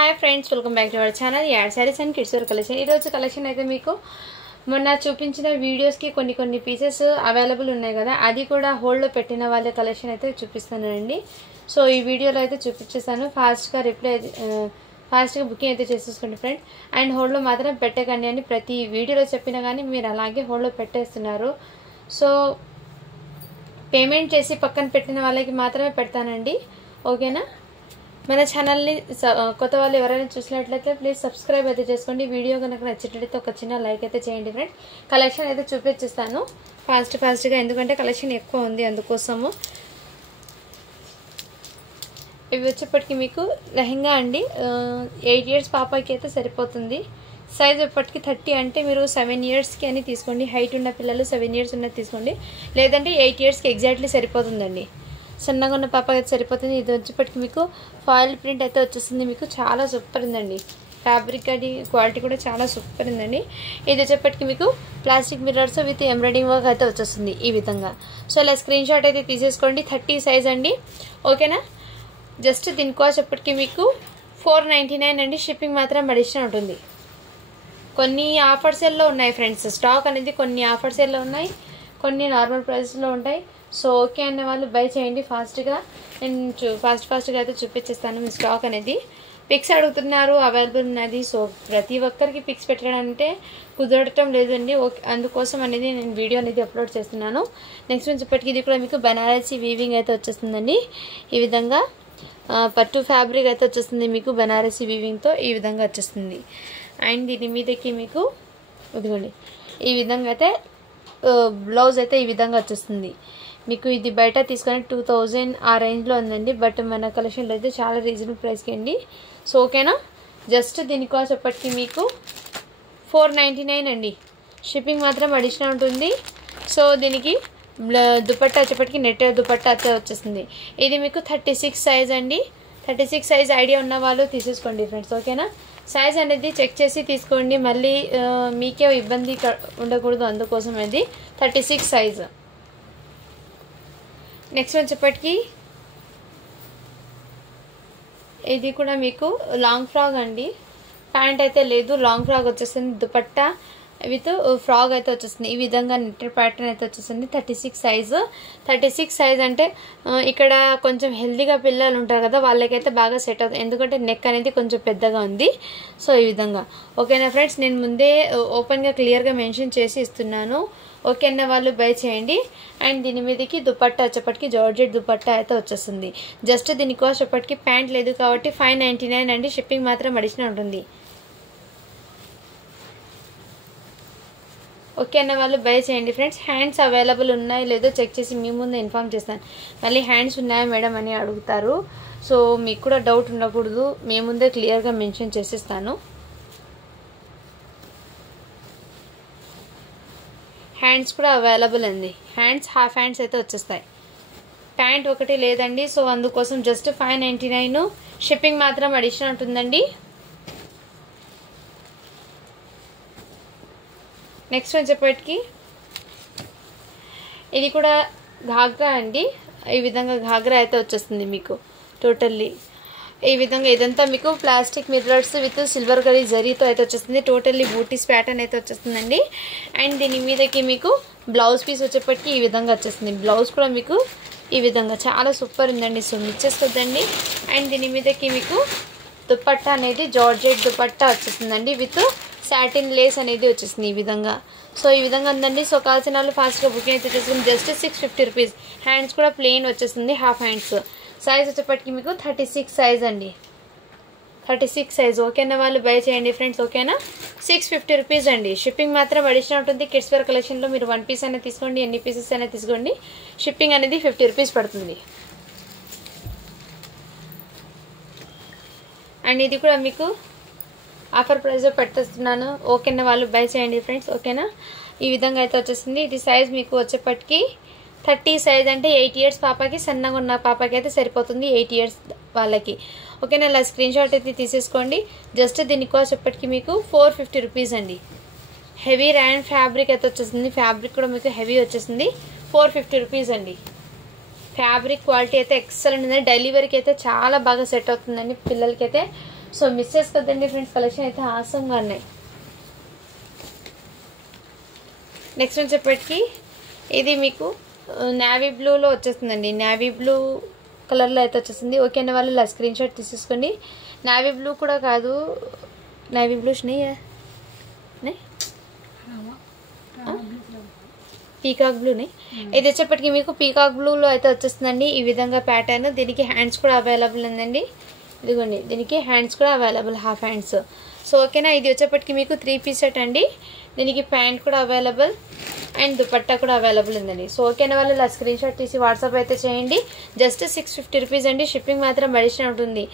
Hi friends welcome back to our channel याड saris and kids wear collection ఈ రోజు collection అయితే మీకు మొన్న చూపించిన వీడియోస్ కి కొన్ని పీసెస్ అవైలబుల్ ఉన్నాయి కదా అది కూడా హోల్డ్ లో పెట్టిన వాళ్ళ కలెక్షన్ అయితే చూపిస్తానండి సో ఈ వీడియోలో అయితే చూపించేసాను ఫాస్ట్ గా బుకింగ్ అయితే చేసేసుకోండి ఫ్రెండ్ అండ్ హోల్డ్ లో మాత్రం పెట్టకండి అని ప్రతి వీడియోలో చెప్పినా గానీ మీరు అలాగే హోల్డ్ లో పెట్టేస్తున్నారు సో పేమెంట్ చేసి పక్కన పెట్టిన వాళ్ళకి మాత్రమే పెడతానండి ఓకేనా మన ఛానల్ ని కొత్త వాళ్ళు ఎవరైనా చూసినట్లయితే ప్లీజ్ సబ్స్క్రైబ్ అయితే చేసుకోండి వీడియో గనుక నచ్చినట్లయితే ఒక చిన్న లైక్ అయితే చేయండి ఫ్రెండ్ కలెక్షన్ అయితే చూపించేస్తాను ఫాస్ట్ గా ఎందుకంటే కలెక్షన్ ఎక్కువ ఉంది అందుకోసము ఇవి వచ్చేప్పటికి మీకు లెహంగా అండి 8 ఇయర్స్ పాపకి అయితే సరిపోతుంది సైజ్ వచ్చేప్పటికి 30 అంటే మీరు 7 ఇయర్స్ కి అని తీసుకోండి హైట్ ఉన్న పిల్లలు 7 ఇయర్స్ ఉన్నది తీసుకోండి లేదంటే 8 ఇయర్స్ కి ఎగ్జాక్ట్లీ సరిపోతుందండి సన్నగా ఉన్న పాపకి అయితే సరిపోతుంది ఇది వచ్చేప్పటికి మీకు ఫాయిల్ ప్రింట్ అయితే వచ్చేస్తుంది మీకు చాలా సూపర్ ఉందండి ఫ్యాబ్రిక్ అది క్వాలిటీ కూడా చాలా సూపర్ ఉందండి ఇది వచ్చేప్పటికి మీకు plastic mirrors with embroidering work అయితే వచ్చేస్తుంది ఈ విధంగా సో ఇలా స్క్రీన్ షాట్ అయితే తీసేసుకోండి 30 సైజ్ అండి ఓకేనా జస్ట్ దీని కాస్ట్ వచ్చేప్పటికి మీకు 499 అండి షిప్పింగ్ మాత్రం అడిషనల్ ఉంటుంది కొన్ని ఆఫర్ సేల్లో ఉన్నాయి ఫ్రెండ్స్ స్టాక్ అనేది కొన్ని ఆఫర్ సేల్లో ఉన్నాయి కొన్ని నార్మల్ ప్రైస్లో ఉంటాయి సో ఓకే అన్న వాళ్ళు బై చేయండి ఫాస్ట్గా నేను ఫాస్ట్గా అయితే చూపించేస్తాను మీ స్టాక్ అనేది పిక్స్ అడుగుతున్నారు అవైలబుల్ ఉన్నది సో ప్రతి ఒక్కరికి పిక్స్ పెట్టడానికే కుదరటం లేదండి ఓకే అందుకోసం అనేది నేను వీడియో అనేది అప్లోడ్ చేస్తున్నాను నెక్స్ట్ వచ్చేప్పటికి ఇది కూడా మీకు బనారసి వీవింగ్ అయితే వచ్చేస్తుందండి ఈ విధంగా పట్టు ఫ్యాబ్రిక్ అయితే వచ్చేస్తుంది మీకు బనారసి వీవింగ్తో ఈ విధంగా వచ్చేస్తుంది అండ్ దీని మీదకి మీకు ఇదిగోండి ఈ విధంగా అయితే బ్లౌజ్ అయితే ఈ విధంగా వచ్చేస్తుంది మీకు ఇది బయట తీసుకొని 2000 ఆ రేంజ్లో ఉందండి బట్ మన కలెక్షన్లో అయితే చాలా రీజనబుల్ ప్రైస్కి అండి సో ఓకేనా జస్ట్ దీని కాస్ట్ ఎప్పటికీ మీకు 499 అండి షిప్పింగ్ మాత్రం అడిషనల్ ఉంటుంది సో దీనికి దుపట్టా వచ్చేప్పటికి నెట్ దుపట్టా అయితే వచ్చేస్తుంది ఇది మీకు 36 సైజ్ అండి 36 సైజ్ ఐడియా ఉన్న వాళ్ళు తీసేసుకోండి ఫ్రెండ్స్ ఓకేనా సైజ్ అనేది చెక్ చేసి తీసుకోండి మళ్ళీ మీకే ఇబ్బంది ఉండకూడదు అందుకోసం అది 36 సైజ్ నెక్స్ట్ వచ్చేప్పటికి ఇది కూడా మీకు లాంగ్ ఫ్రాక్ అండి ప్యాంట్ అయితే లేదు లాంగ్ ఫ్రాక్ వచ్చేస్తుంది దుపట్టా విత్ ఫ్రాక్ అయితే వచ్చేస్తుంది ఈ విధంగా నెట్టెడ్ ప్యాటర్న్ అయితే వచ్చేస్తుంది 36 సైజ్ అంటే ఇక్కడ కొంచెం హెల్దీగా పిల్లలు ఉంటారు కదా వాళ్ళకైతే బాగా సెట్ అవుతుంది ఎందుకంటే నెక్ అనేది కొంచెం పెద్దగా ఉంది సో ఈ విధంగా ఓకేనా ఫ్రెండ్స్ నేను ముందే ఓపెన్గా క్లియర్గా మెన్షన్ చేసి ఇస్తున్నాను ఓకే అన్న వాళ్ళు బై చేయండి అండ్ దీని మీదకి దుపట్టా వచ్చేప్పటికి జార్జెట్ దుపట్టా అయితే వచ్చేస్తుంది జస్ట్ దీని కాస్ట్ వచ్చేప్పటికి ప్యాంట్ లేదు కాబట్టి 599 అండి షిప్పింగ్ మాత్రం అడిషనల్ ఉంటుంది ఓకే అన్న వాళ్ళు బై చేయండి ఫ్రెండ్స్ హ్యాండ్స్ అవైలబుల్ ఉన్నాయో లేదో చెక్ చేసి మీ ముందు ఇన్ఫార్మ్ చేస్తాను మళ్ళీ హ్యాండ్స్ ఉన్నాయా మేడం అని అడుగుతారు సో మీకు కూడా డౌట్ ఉండకూడదు మీ ముందే క్లియర్గా మెన్షన్ చేసిస్తాను హ్యాండ్స్ కూడా అవైలబుల్ అండి హ్యాండ్స్ హాఫ్ హ్యాండ్స్ అయితే వచ్చేస్తాయి ప్యాంట్ ఒకటి లేదండి సో అందుకోసం జస్ట్ 599 షిప్పింగ్ మాత్రం అడిషనల్ ఉంటుందండి నెక్స్ట్ వచ్చేప్పటికి ఇది కూడా ఘాగ్రా అండి ఈ విధంగా ఘాగ్రా అయితే వచ్చేస్తుంది మీకు టోటల్లీ ఈ విధంగా ఇదంతా మీకు plastic mirrors with silver colour జరీతో అయితే వచ్చేస్తుంది టోటల్లీ బూటీస్ ప్యాటర్న్ అయితే వచ్చేస్తుందండి అండ్ దీని మీదకి మీకు బ్లౌజ్ పీస్ వచ్చేప్పటికి ఈ విధంగా వచ్చేస్తుంది బ్లౌజ్ కూడా మీకు ఈ విధంగా చాలా సూపర్ ఉందండి సో మిచ్చేస్తుందండి అండ్ దీని మీదకి మీకు దుపట్టా అనేది జార్జెట్ దుపట్టా వచ్చేస్తుందండి విత్ సాటిన్ లేస్ అనేది వచ్చేస్తుంది ఈ విధంగా సో ఈ విధంగా ఉందండి సో కావాల్సిన వాళ్ళు ఫాస్ట్గా బుకింగ్ అయితే చేసుకుని జస్ట్ 650 రూపీస్ హ్యాండ్స్ కూడా ప్లెయిన్ వచ్చేస్తుంది హాఫ్ హ్యాండ్స్ సైజ్ వచ్చేప్పటికి మీకు 36 సైజ్ అండి 36 సైజ్ ఓకేనా వాళ్ళు బై చేయండి ఫ్రెండ్స్ ఓకేనా 650 రూపీస్ అండి షిప్పింగ్ మాత్రం అడిషనల్ ఉంటుంది కిడ్స్ వేర్ కలెక్షన్లో మీరు 1 పీస్ అయినా తీసుకోండి ఎన్ని పీసెస్ అయినా తీసుకోండి షిప్పింగ్ అనేది 50 రూపీస్ పడుతుంది అండ్ ఇది కూడా మీకు ఆఫర్ ప్రైస్లో పెట్టేస్తున్నాను ఓకేనా వాళ్ళు బై చేయండి ఫ్రెండ్స్ ఓకేనా ఈ విధంగా అయితే వచ్చేసింది ఇది సైజ్ మీకు వచ్చేప్పటికి 30 సైజ్ అంటే 8 ఇయర్స్ పాపకి సన్నగా ఉన్న పాపకి అయితే సరిపోతుంది 8 ఇయర్స్ వాళ్ళకి ఓకేనా ఇలా స్క్రీన్ షాట్ అయితే తీసేసుకోండి జస్ట్ దీని కాస్ట్ వచ్చేప్పటికి మీకు 450 రూపీస్ అండి హెవీ ర్యాన్ ఫ్యాబ్రిక్ అయితే వచ్చేస్తుంది ఫ్యాబ్రిక్ కూడా మీకు హెవీ వచ్చేసింది 450 రూపీస్ అండి ఫ్యాబ్రిక్ క్వాలిటీ అయితే ఎక్సలెంట్ ఉంది డెలివరీకి అయితే చాలా బాగా సెట్ అవుతుందండి పిల్లలకి అయితే సో మిస్ చేసుకోవద్దండి ఫ్రెండ్స్, కలెక్షన్ అయితే ఆసంగా ఉన్నాయి. నెక్స్ట్ వచ్చేప్పటికి ఇది మీకు నేవీ బ్లూలో వచ్చేస్తుందండి. నేవీ బ్లూ కలర్లో అయితే వచ్చేస్తుంది. ఓకే అనే వాళ్ళు ఇలా స్క్రీన్ షాట్ తీసేసుకోండి. నేవీ బ్లూ కూడా కాదు, నేవీ బ్లూ పీకాక్ బ్లూని. ఇది వచ్చేప్పటికి మీకు పీకాక్ బ్లూలో అయితే వచ్చేస్తుందండి. ఈ విధంగా ప్యాటర్న్. దీనికి హ్యాండ్స్ కూడా అవైలబుల్ ఉందండి. ఇదిగోండి, దీనికి హ్యాండ్స్ కూడా అవైలబుల్, హాఫ్ హ్యాండ్స్. సో ఓకేనా, ఇది వచ్చేప్పటికి మీకు 3 పీస్ సెట్ అండి. దీనికి ప్యాంట్ కూడా అవైలబుల్ అండ్ దుపట్టా కూడా అవైలబుల్ ఉందండి. సో ఓకేనా వాళ్ళు ఇలా స్క్రీన్ షాట్ తీసి వాట్సాప్ అయితే చేయండి. జస్ట్ 650 రూపీస్ అండి. షిప్పింగ్ మాత్రం అడిషనల్ ఉంటుంది.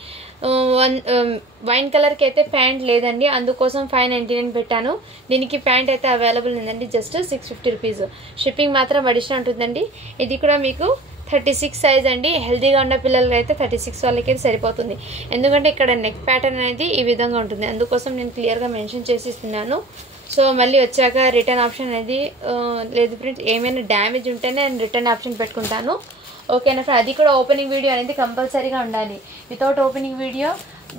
వైన్ కలర్కి అయితే ప్యాంట్ లేదండి, అందుకోసం 599 పెట్టాను. దీనికి ప్యాంట్ అయితే అవైలబుల్ ఉందండి. Just 650 rupees. షిప్పింగ్ మాత్రం అడిషనల్ ఉంటుందండి. ఇది కూడా మీకు 36 సైజ్ అండి. హెల్తీగా ఉన్న పిల్లలకి అయితే 36 వాళ్ళకి అయితే సరిపోతుంది. ఎందుకంటే ఇక్కడ నెక్ ప్యాటర్న్ అనేది ఈ విధంగా ఉంటుంది, అందుకోసం నేను క్లియర్గా మెన్షన్ చేసి ఇస్తున్నాను. సో మళ్ళీ వచ్చాక రిటర్న్ ఆప్షన్ అనేది లేదు ఫ్రెండ్స్. ఏమైనా డ్యామేజ్ ఉంటేనే నేను రిటర్న్ ఆప్షన్ పెట్టుకుంటాను. ఓకేనా ఫ్రెండ్స్, అది కూడా ఓపెనింగ్ వీడియో అనేది కంపల్సరీగా ఉండాలి. వితౌట్ ఓపెనింగ్ వీడియో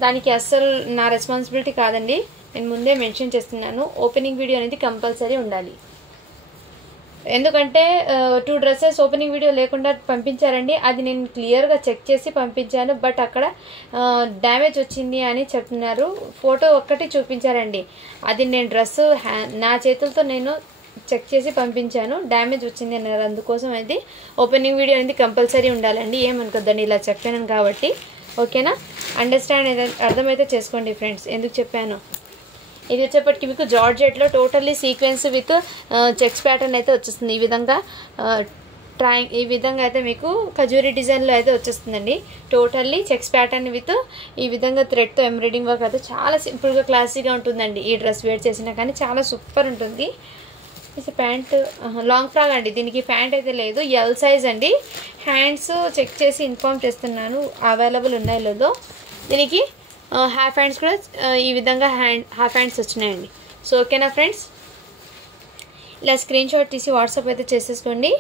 దానికి అస్సలు నా రెస్పాన్సిబిలిటీ కాదండి, నేను ముందే మెన్షన్ చేస్తున్నాను. ఓపెనింగ్ వీడియో అనేది కంపల్సరీ ఉండాలి. ఎందుకంటే 2 డ్రెస్సెస్ ఓపెనింగ్ వీడియో లేకుండా పంపించారండి. అది నేను క్లియర్గా చెక్ చేసి పంపించాను, బట్ అక్కడ డ్యామేజ్ వచ్చింది అని చెప్తున్నారు. ఫోటో ఒక్కటి చూపించారండి, అది నేను డ్రెస్ నా చేతులతో నేను చెక్ చేసి పంపించాను, డ్యామేజ్ వచ్చింది అన్నారు. అందుకోసం అది ఓపెనింగ్ వీడియో అనేది కంపల్సరీ ఉండాలండి. ఏమనుకోద్దండి ఇలా చెప్పాను కాబట్టి. ఓకేనా, అండర్స్టాండ్ అర్థమైతే చేసుకోండి ఫ్రెండ్స్ ఎందుకు చెప్పాను. ఇది వచ్చేప్పటికి మీకు జార్జెట్లో totally sequins with checks pattern అయితే వచ్చేస్తుంది. ఈ విధంగా ఈ విధంగా అయితే మీకు ఖజూరీ డిజైన్లో అయితే వచ్చేస్తుందండి. టోటల్లీ చెక్స్ ప్యాటర్న్ విత్ ఈ విధంగా థ్రెడ్తో ఎంబ్రాయిడింగ్ వర్క్ అయితే చాలా సింపుల్గా క్లాసీగా ఉంటుందండి. ఈ డ్రెస్ వేర్ చేసినా కానీ చాలా సూపర్ ఉంటుంది. ప్యాంట్ లాంగ్ ఫ్రాక్ అండి. దీనికి ప్యాంట్ అయితే లేదు, ఎల్ సైజ్ అండి. హ్యాండ్స్ చెక్ చేసి ఇన్ఫార్మ్ చేస్తున్నాను అవైలబుల్ ఉన్నాయో లేదో. దీనికి హాఫ్ హ్యాండ్స్ కూడా ఈ విధంగా హాఫ్ హ్యాండ్స్ వచ్చినాయండి. సో ఓకేనా ఫ్రెండ్స్, ఇలా స్క్రీన్ షాట్ తీసి వాట్సాప్ అయితే చేసేసుకోండి.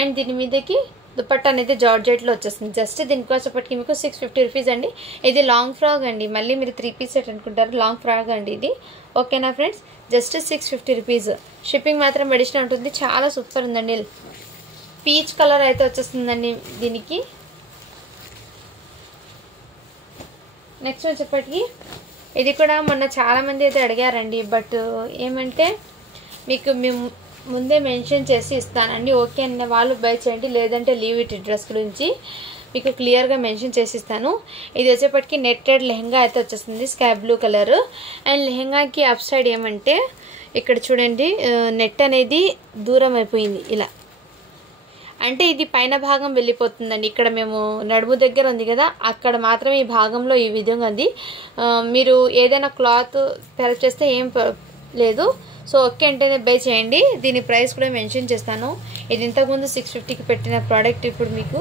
అండ్ దీని మీదకి దుపట్టా అనేది జార్జెట్లో వచ్చేస్తుంది. జస్ట్ దీనికోసప్పటికి మీకు 650 రూపీస్ అండి. ఇది లాంగ్ ఫ్రాక్ అండి, మళ్ళీ మీరు 3 పీస్ సెట్ అనుకుంటారు, లాంగ్ ఫ్రాక్ అండి ఇది. ఓకేనా ఫ్రెండ్స్, జస్ట్ 650 రూపీస్. షిప్పింగ్ మాత్రం అడిషనల్ ఉంటుంది. చాలా సూపర్ ఉందండి. పీచ్ కలర్ అయితే వచ్చేస్తుందండి దీనికి. నెక్స్ట్ వచ్చేప్పటికి ఇది కూడా మొన్న చాలామంది అయితే అడిగారండి, బట్ ఏమంటే మీకు మేము ముందే మెన్షన్ చేసి ఇస్తానండి. ఓకే అన్న వాళ్ళు బై చేయండి, లేదంటే లీవ్ ఇట్. డ్రెస్ గురించి మీకు క్లియర్గా మెన్షన్ చేసి ఇస్తాను. ఇది వచ్చేప్పటికి నెట్టెడ్ లెహంగా అయితే వచ్చేస్తుంది, స్కై బ్లూ కలర్. అండ్ లెహంగాకి అప్ సైడ్ ఏమంటే ఇక్కడ చూడండి నెట్ అనేది దూరం అయిపోయింది ఇలా, అంటే ఇది పైన భాగం వెళ్ళిపోతుందండి. ఇక్కడ మేము నడుము దగ్గర ఉంది కదా, అక్కడ మాత్రం ఈ భాగంలో ఈ విధంగా ఉంది. మీరు ఏదైనా క్లాత్ సెలెక్ట్ చేస్తే ఏం లేదు. సో ఓకే అంటేనే బై చేయండి. దీని ప్రైస్ కూడా మెన్షన్ చేస్తాను. ఇది ఇంతకుముందు 650కి పెట్టిన ప్రోడక్ట్ ఇప్పుడు మీకు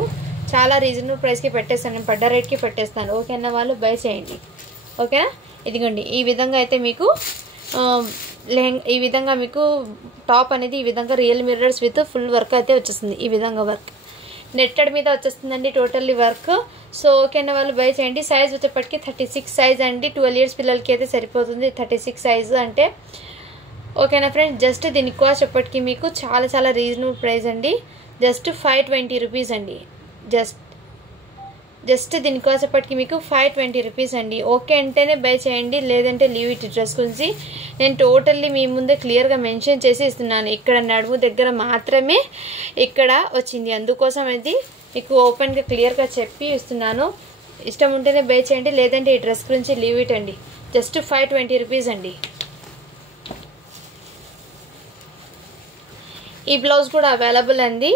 చాలా రీజనబుల్ ప్రైస్కి పెట్టేస్తాను, నేను పడ్డ రేట్కి పెట్టేస్తాను. ఓకే అన్న వాళ్ళు బై చేయండి. ఓకేనా, ఇదిగోండి ఈ విధంగా అయితే మీకు ఈ విధంగా మీకు టాప్ అనేది ఈ విధంగా real mirrors with full work అయితే వచ్చేస్తుంది. ఈ విధంగా వర్క్ నెట్టెడ్ మీద వచ్చేస్తుందండి టోటల్లీ వర్క్. సో ఓకే అన్న వాళ్ళు బై చేయండి. సైజ్ వచ్చేప్పటికి 36 సైజ్ అండి. 12 ఇయర్స్ పిల్లలకి అయితే సరిపోతుంది 36 సైజ్ అంటే. ఓకేనా ఫ్రెండ్స్, జస్ట్ దీనికి కాస్ట్ చెప్పటికి మీకు చాలా చాలా రీజనబుల్ ప్రైస్ అండి. జస్ట్ 520 రూపీస్ అండి. జస్ట్ దీనికోసప్పటికి మీకు 520 రూపీస్ అండి. ఓకే అంటేనే బై చేయండి, లేదంటే లీవ్ ఇట్. డ్రెస్ గురించి నేను టోటల్లీ మీ ముందే క్లియర్గా మెన్షన్ చేసి ఇస్తున్నాను. ఇక్కడ నడుము దగ్గర మాత్రమే ఇక్కడ వచ్చింది, అందుకోసం అది మీకు ఓపెన్గా క్లియర్గా చెప్పి ఇస్తున్నాను. ఇష్టం ఉంటేనే బై చేయండి, లేదంటే ఈ డ్రెస్ గురించి లీవ్ ఇట్ అండి. జస్ట్ 520 రూపీస్ అండి. ఈ బ్లౌజ్ కూడా అవైలబుల్ అండి.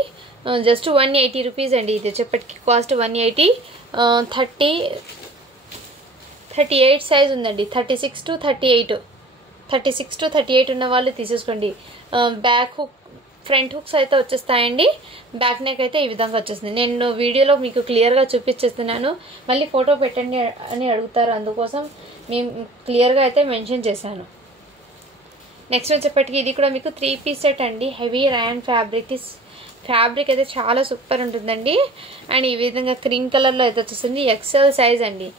జస్ట్ 180 రూపీస్ అండి. ఇది వచ్చేప్పటికి కాస్ట్ 180. 38 సైజ్ ఉందండి. 36 to 38 ఉన్న వాళ్ళు తీసేసుకోండి. బ్యాక్ హుక్ ఫ్రంట్ హుక్స్ అయితే వచ్చేస్తాయండి. బ్యాక్ నెక్ అయితే ఈ విధంగా వచ్చేస్తుంది. నేను వీడియోలో మీకు క్లియర్గా చూపించేస్తున్నాను, మళ్ళీ ఫోటో పెట్టండి అని అడుగుతారు, అందుకోసం మేము క్లియర్గా అయితే మెన్షన్ చేశాను. నెక్స్ట్ వచ్చేప్పటికి ఇది కూడా మీకు 3 పీస్ సెట్ అండి. హెవీ ర్యాన్ ఫ్యాబ్రిక్ అయితే చాలా సూపర్ ఉంటుందండి. అండ్ ఈ విధంగా క్రీమ్ కలర్లో అయితే వచ్చేస్తుంది. ఎక్సెల్ సైజ్ అండి.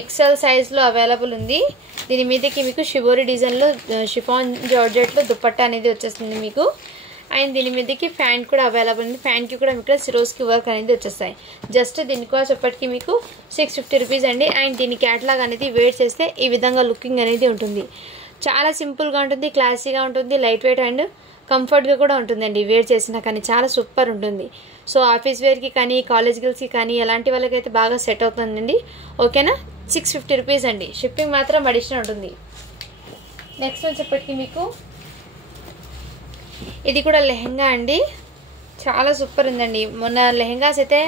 ఎక్సెల్ సైజ్లో అవైలబుల్ ఉంది. దీని మీదకి మీకు షిబోరి డిజైన్లో షిఫాన్ జార్జెట్లో దుపట్టా అనేది వచ్చేస్తుంది మీకు. అండ్ దీని మీదకి ఫ్యాంట్ కూడా అవైలబుల్ ఉంది. ఫ్యాంట్కి కూడా మీకు సిరోస్కి వర్క్ అనేది వచ్చేస్తాయి. జస్ట్ దీనికి వచ్చేప్పటికి మీకు 650 రూపీస్ అండి. అండ్ దీని క్యాటలాగ్ అనేది వేర్ చేస్తే ఈ విధంగా లుకింగ్ అనేది ఉంటుంది. చాలా సింపుల్గా ఉంటుంది, క్లాసీగా ఉంటుంది, లైట్ వెయిట్ అండ్ కంఫర్ట్గా కూడా ఉంటుందండి. వేర్ చేసినా కానీ చాలా సూపర్ ఉంటుంది. సో ఆఫీస్ వేర్కి కానీ కాలేజ్ గర్ల్స్కి కానీ ఎలాంటి వాళ్ళకైతే బాగా సెట్ అవుతుందండి. ఓకేనా, 650 రూపీస్ అండి. షిప్పింగ్ మాత్రం అడిషనల్ ఉంటుంది. నెక్స్ట్ వచ్చేప్పటికి మీకు ఇది కూడా లెహెంగా అండి. చాలా సూపర్ ఉందండి. మొన్న లెహెంగాస్ అయితే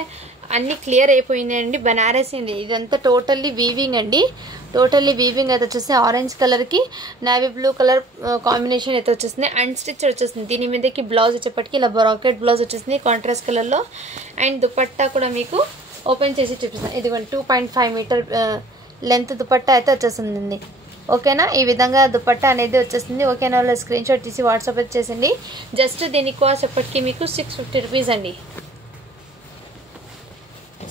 అన్నీ క్లియర్ అయిపోయిందండి. బనారస్ అండి ఇదంతా, టోటల్లీ వీవింగ్ అండి. టోటల్లీ వీవింగ్ అయితే వచ్చేస్తుంది. ఆరెంజ్ కలర్కి నావీ బ్లూ కలర్ కాంబినేషన్ అయితే వచ్చేస్తుంది. అండ్ స్టిచ్ వచ్చేస్తుంది. దీని మీదకి బ్లౌజ్ వచ్చేప్పటికి ఇలా బ్రాకెట్ బ్లౌజ్ వచ్చేస్తుంది కాంట్రాస్ట్ కలర్లో. అండ్ దుపట్టా కూడా మీకు ఓపెన్ చేసి చూపిస్తాను. ఇదిగోండి 2.5 మీటర్ లెంత్ దుపట్టా అయితే వచ్చేస్తుందండి. ఓకేనా, ఈ విధంగా దుపట్టా అనేది వచ్చేస్తుంది. ఓకేనా, వాళ్ళ స్క్రీన్ షాట్ తీసి వాట్సాప్ వచ్చేసండి. జస్ట్ దీని కాస్ట్ ఎప్పటికీ మీకు 650 రూపీస్ అండి.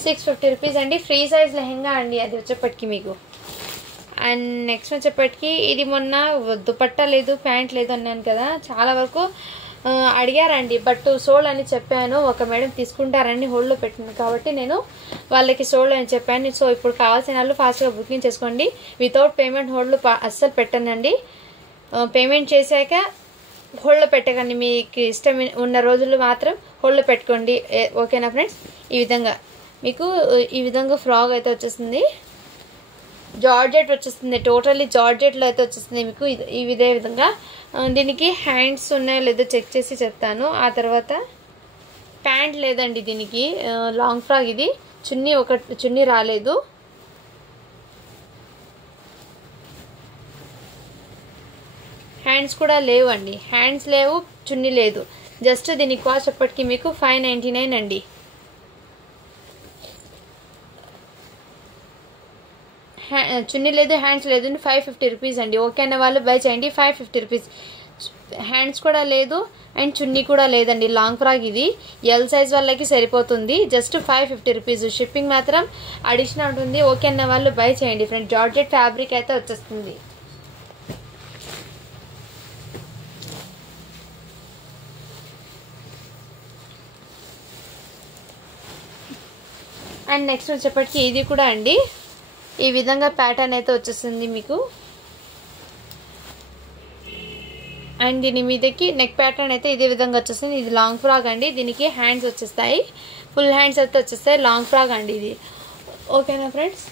650 రూపీస్ అండి. ఫ్రీ సైజ్ లెహెంగా అండి అది వచ్చేప్పటికి మీకు. అండ్ నెక్స్ట్ వచ్చేప్పటికి ఇది మొన్న దుపట్టా లేదు, ప్యాంట్ లేదు అన్నాను కదా, చాలా వరకు అడిగారండి. బట్ సోల్డ్ అని చెప్పాను. ఒక మేడం తీసుకుంటారని హోల్డ్లో పెట్టింది కాబట్టి నేను వాళ్ళకి సోల్డ్ అని చెప్పాను. సో ఇప్పుడు కావాల్సిన వాళ్ళు ఫాస్ట్గా బుకింగ్ చేసుకోండి. వితౌట్ పేమెంట్ హోల్డ్లో అస్సలు పెట్టనండి. పేమెంట్ చేశాక హోల్డ్లో పెట్టకండి. మీకు ఇష్టం ఉన్న రోజులు మాత్రం హోల్డ్లో పెట్టుకోండి. ఓకేనా ఫ్రెండ్స్, ఈ విధంగా మీకు ఈ విధంగా ఫ్రాక్ అయితే వచ్చేస్తుంది. జార్జెట్ వచ్చేస్తుంది. టోటల్లీ జార్జెట్లో అయితే వచ్చేస్తుంది మీకు. ఇదే విధంగా దీనికి హ్యాండ్స్ ఉన్నాయో లేదో చెక్ చేసి చెప్తాను. ఆ తర్వాత ప్యాంట్ లేదండి దీనికి. లాంగ్ ఫ్రాక్ ఇది. చున్నీ రాలేదు. హ్యాండ్స్ కూడా లేవు అండి. హ్యాండ్స్ లేవు, చున్నీ లేదు. జస్ట్ దీని కాస్ట్ ఎప్పటికీ మీకు 599 అండి. చున్నీ లేదు, హ్యాండ్స్ లేదు, 550 రూపీస్ అండి. ఓకే అన్న వాళ్ళు బై చేయండి. 550 రూపీస్. హ్యాండ్స్ కూడా లేదు అండ్ చున్నీ కూడా లేదండి. లాంగ్ ఫ్రాక్ ఇది. ఎల్ సైజ్ వాళ్ళకి సరిపోతుంది. Just 550 rupees. షిప్పింగ్ మాత్రం అడిషనల్ ఉంటుంది. ఓకే అన్న వాళ్ళు బై చేయండి ఫ్రెండ్. జార్జెట్ ఫ్యాబ్రిక్ అయితే వచ్చేస్తుంది. అండ్ నెక్స్ట్ వచ్చేప్పటికి ఇది కూడా అండి ఈ విధంగా ప్యాటర్న్ అయితే వచ్చేస్తుంది మీకు. అండ్ దీని మీదకి నెక్ ప్యాటర్న్ అయితే ఇదే విధంగా వచ్చేస్తుంది. ఇది లాంగ్ ఫ్రాక్ అండి. దీనికి హ్యాండ్స్ వచ్చేస్తాయి. ఫుల్ హ్యాండ్స్ అయితే వచ్చేస్తాయి. లాంగ్ ఫ్రాక్ అండి ఇది. ఓకేనా ఫ్రెండ్స్,